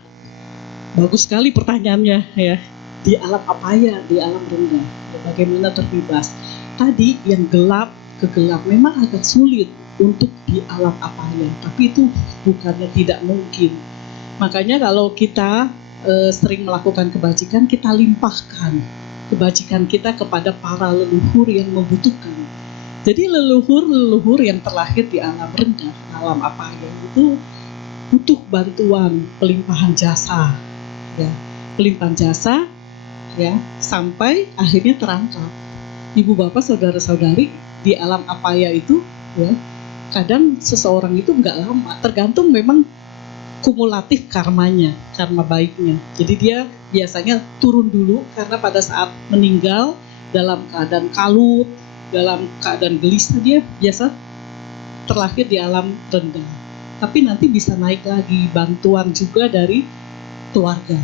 bagus sekali pertanyaannya ya. Di alam apaya, di alam rendah, bagaimana terbebas? Tadi yang gelap, kegelap memang agak sulit untuk di alam apaya, tapi itu bukannya tidak mungkin. Makanya kalau kita sering melakukan kebajikan, kita limpahkan kebajikan kita kepada para leluhur yang membutuhkan. Jadi leluhur yang terlahir di alam rendah, alam apaya itu butuh bantuan, pelimpahan jasa, ya, pelimpahan jasa, ya, sampai akhirnya terangkat. Ibu bapak, saudara-saudari, di alam apaya itu, ya, kadang seseorang itu nggak lama, tergantung memang kumulatif karmanya, karma baiknya. Jadi dia biasanya turun dulu karena pada saat meninggal dalam keadaan kalut, dalam keadaan gelisah, dia biasa terlahir di alam rendah. Tapi nanti bisa naik lagi, bantuan juga dari keluarga.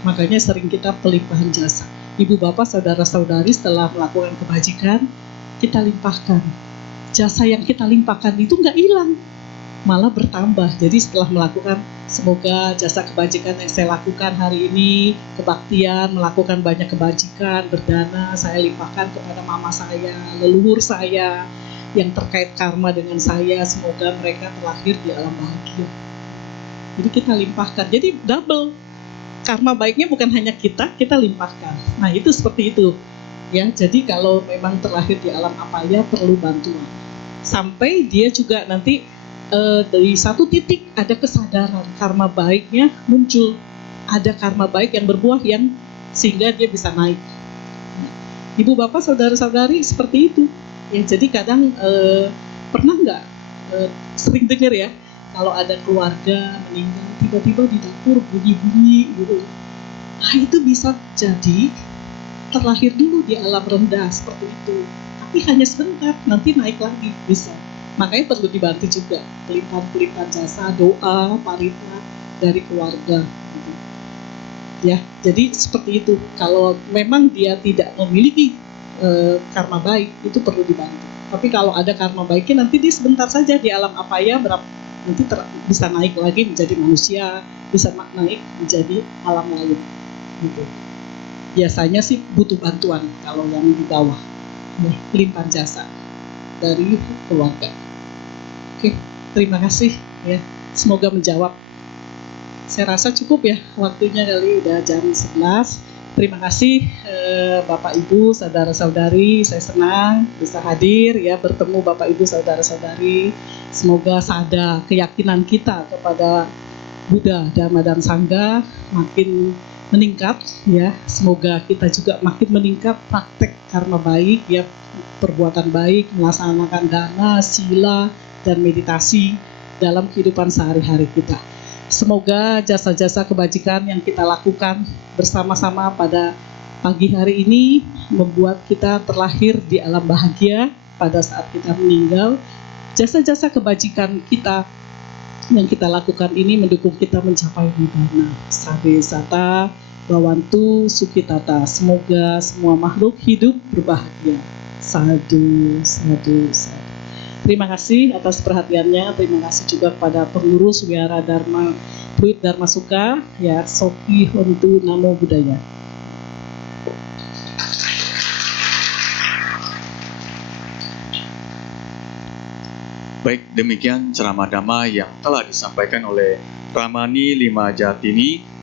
Makanya sering kita pelimpahan jasa. ibu bapak, saudara-saudari setelah melakukan kebajikan, kita limpahkan. Jasa yang kita limpahkan itu nggak hilang, malah bertambah. Jadi setelah melakukan, semoga jasa kebajikan yang saya lakukan hari ini, kebaktian, melakukan banyak kebajikan, berdana, saya limpahkan kepada mama saya, leluhur saya, yang terkait karma dengan saya, semoga mereka terlahir di alam bahagia. Jadi kita limpahkan, jadi double. Karma baiknya bukan hanya kita limpahkan. Nah itu seperti itu. Ya, jadi kalau memang terlahir di alam apaya perlu bantuan. Sampai dia juga nanti dari satu titik ada kesadaran karma baiknya muncul, ada karma baik yang berbuah yang sehingga dia bisa naik. Ibu bapak saudara-saudari seperti itu ya. Jadi kadang pernah nggak sering dengar ya, kalau ada keluarga meninggal tiba-tiba di dapur bunyi-bunyi gitu. Nah itu bisa jadi terlahir dulu di alam rendah seperti itu, tapi hanya sebentar, nanti naik lagi bisa. Makanya perlu dibantu juga pelimpahan jasa, doa, parita dari keluarga gitu. Ya, jadi seperti itu. Kalau memang dia tidak memiliki karma baik, itu perlu dibantu. Tapi kalau ada karma baiknya, nanti dia sebentar saja di alam apaya, nanti bisa naik lagi menjadi manusia, bisa naik menjadi alam lain gitu. Biasanya sih butuh bantuan kalau yang di bawah, limpahan jasa dari keluarga. Oke, terima kasih ya. Semoga menjawab. Saya rasa cukup ya waktunya, kali udah jam 11. Terima kasih Bapak Ibu, saudara-saudari. Saya senang bisa hadir ya, bertemu Bapak Ibu, saudara-saudari. Semoga sadar keyakinan kita kepada Buddha, Dhamma, dan Sangha makin meningkat ya. Semoga kita juga makin meningkat praktek karma baik ya, perbuatan baik, melaksanakan dana, sila, dan meditasi dalam kehidupan sehari-hari kita. Semoga jasa-jasa kebajikan yang kita lakukan bersama-sama pada pagi hari ini membuat kita terlahir di alam bahagia pada saat kita meninggal. Jasa-jasa kebajikan kita yang kita lakukan ini mendukung kita mencapai nibbana. Sabe sata, bawantu, sukitata. Semoga semua makhluk hidup berbahagia. Sadu, sadu, sadu. Terima kasih atas perhatiannya. Terima kasih juga kepada pengurus Wihara Dharma Pluit Dharma Suka ya, Soki Hontu Namo Buddhaya. Baik, demikian ceramah Dhamma yang telah disampaikan oleh Ramani Lima Jatini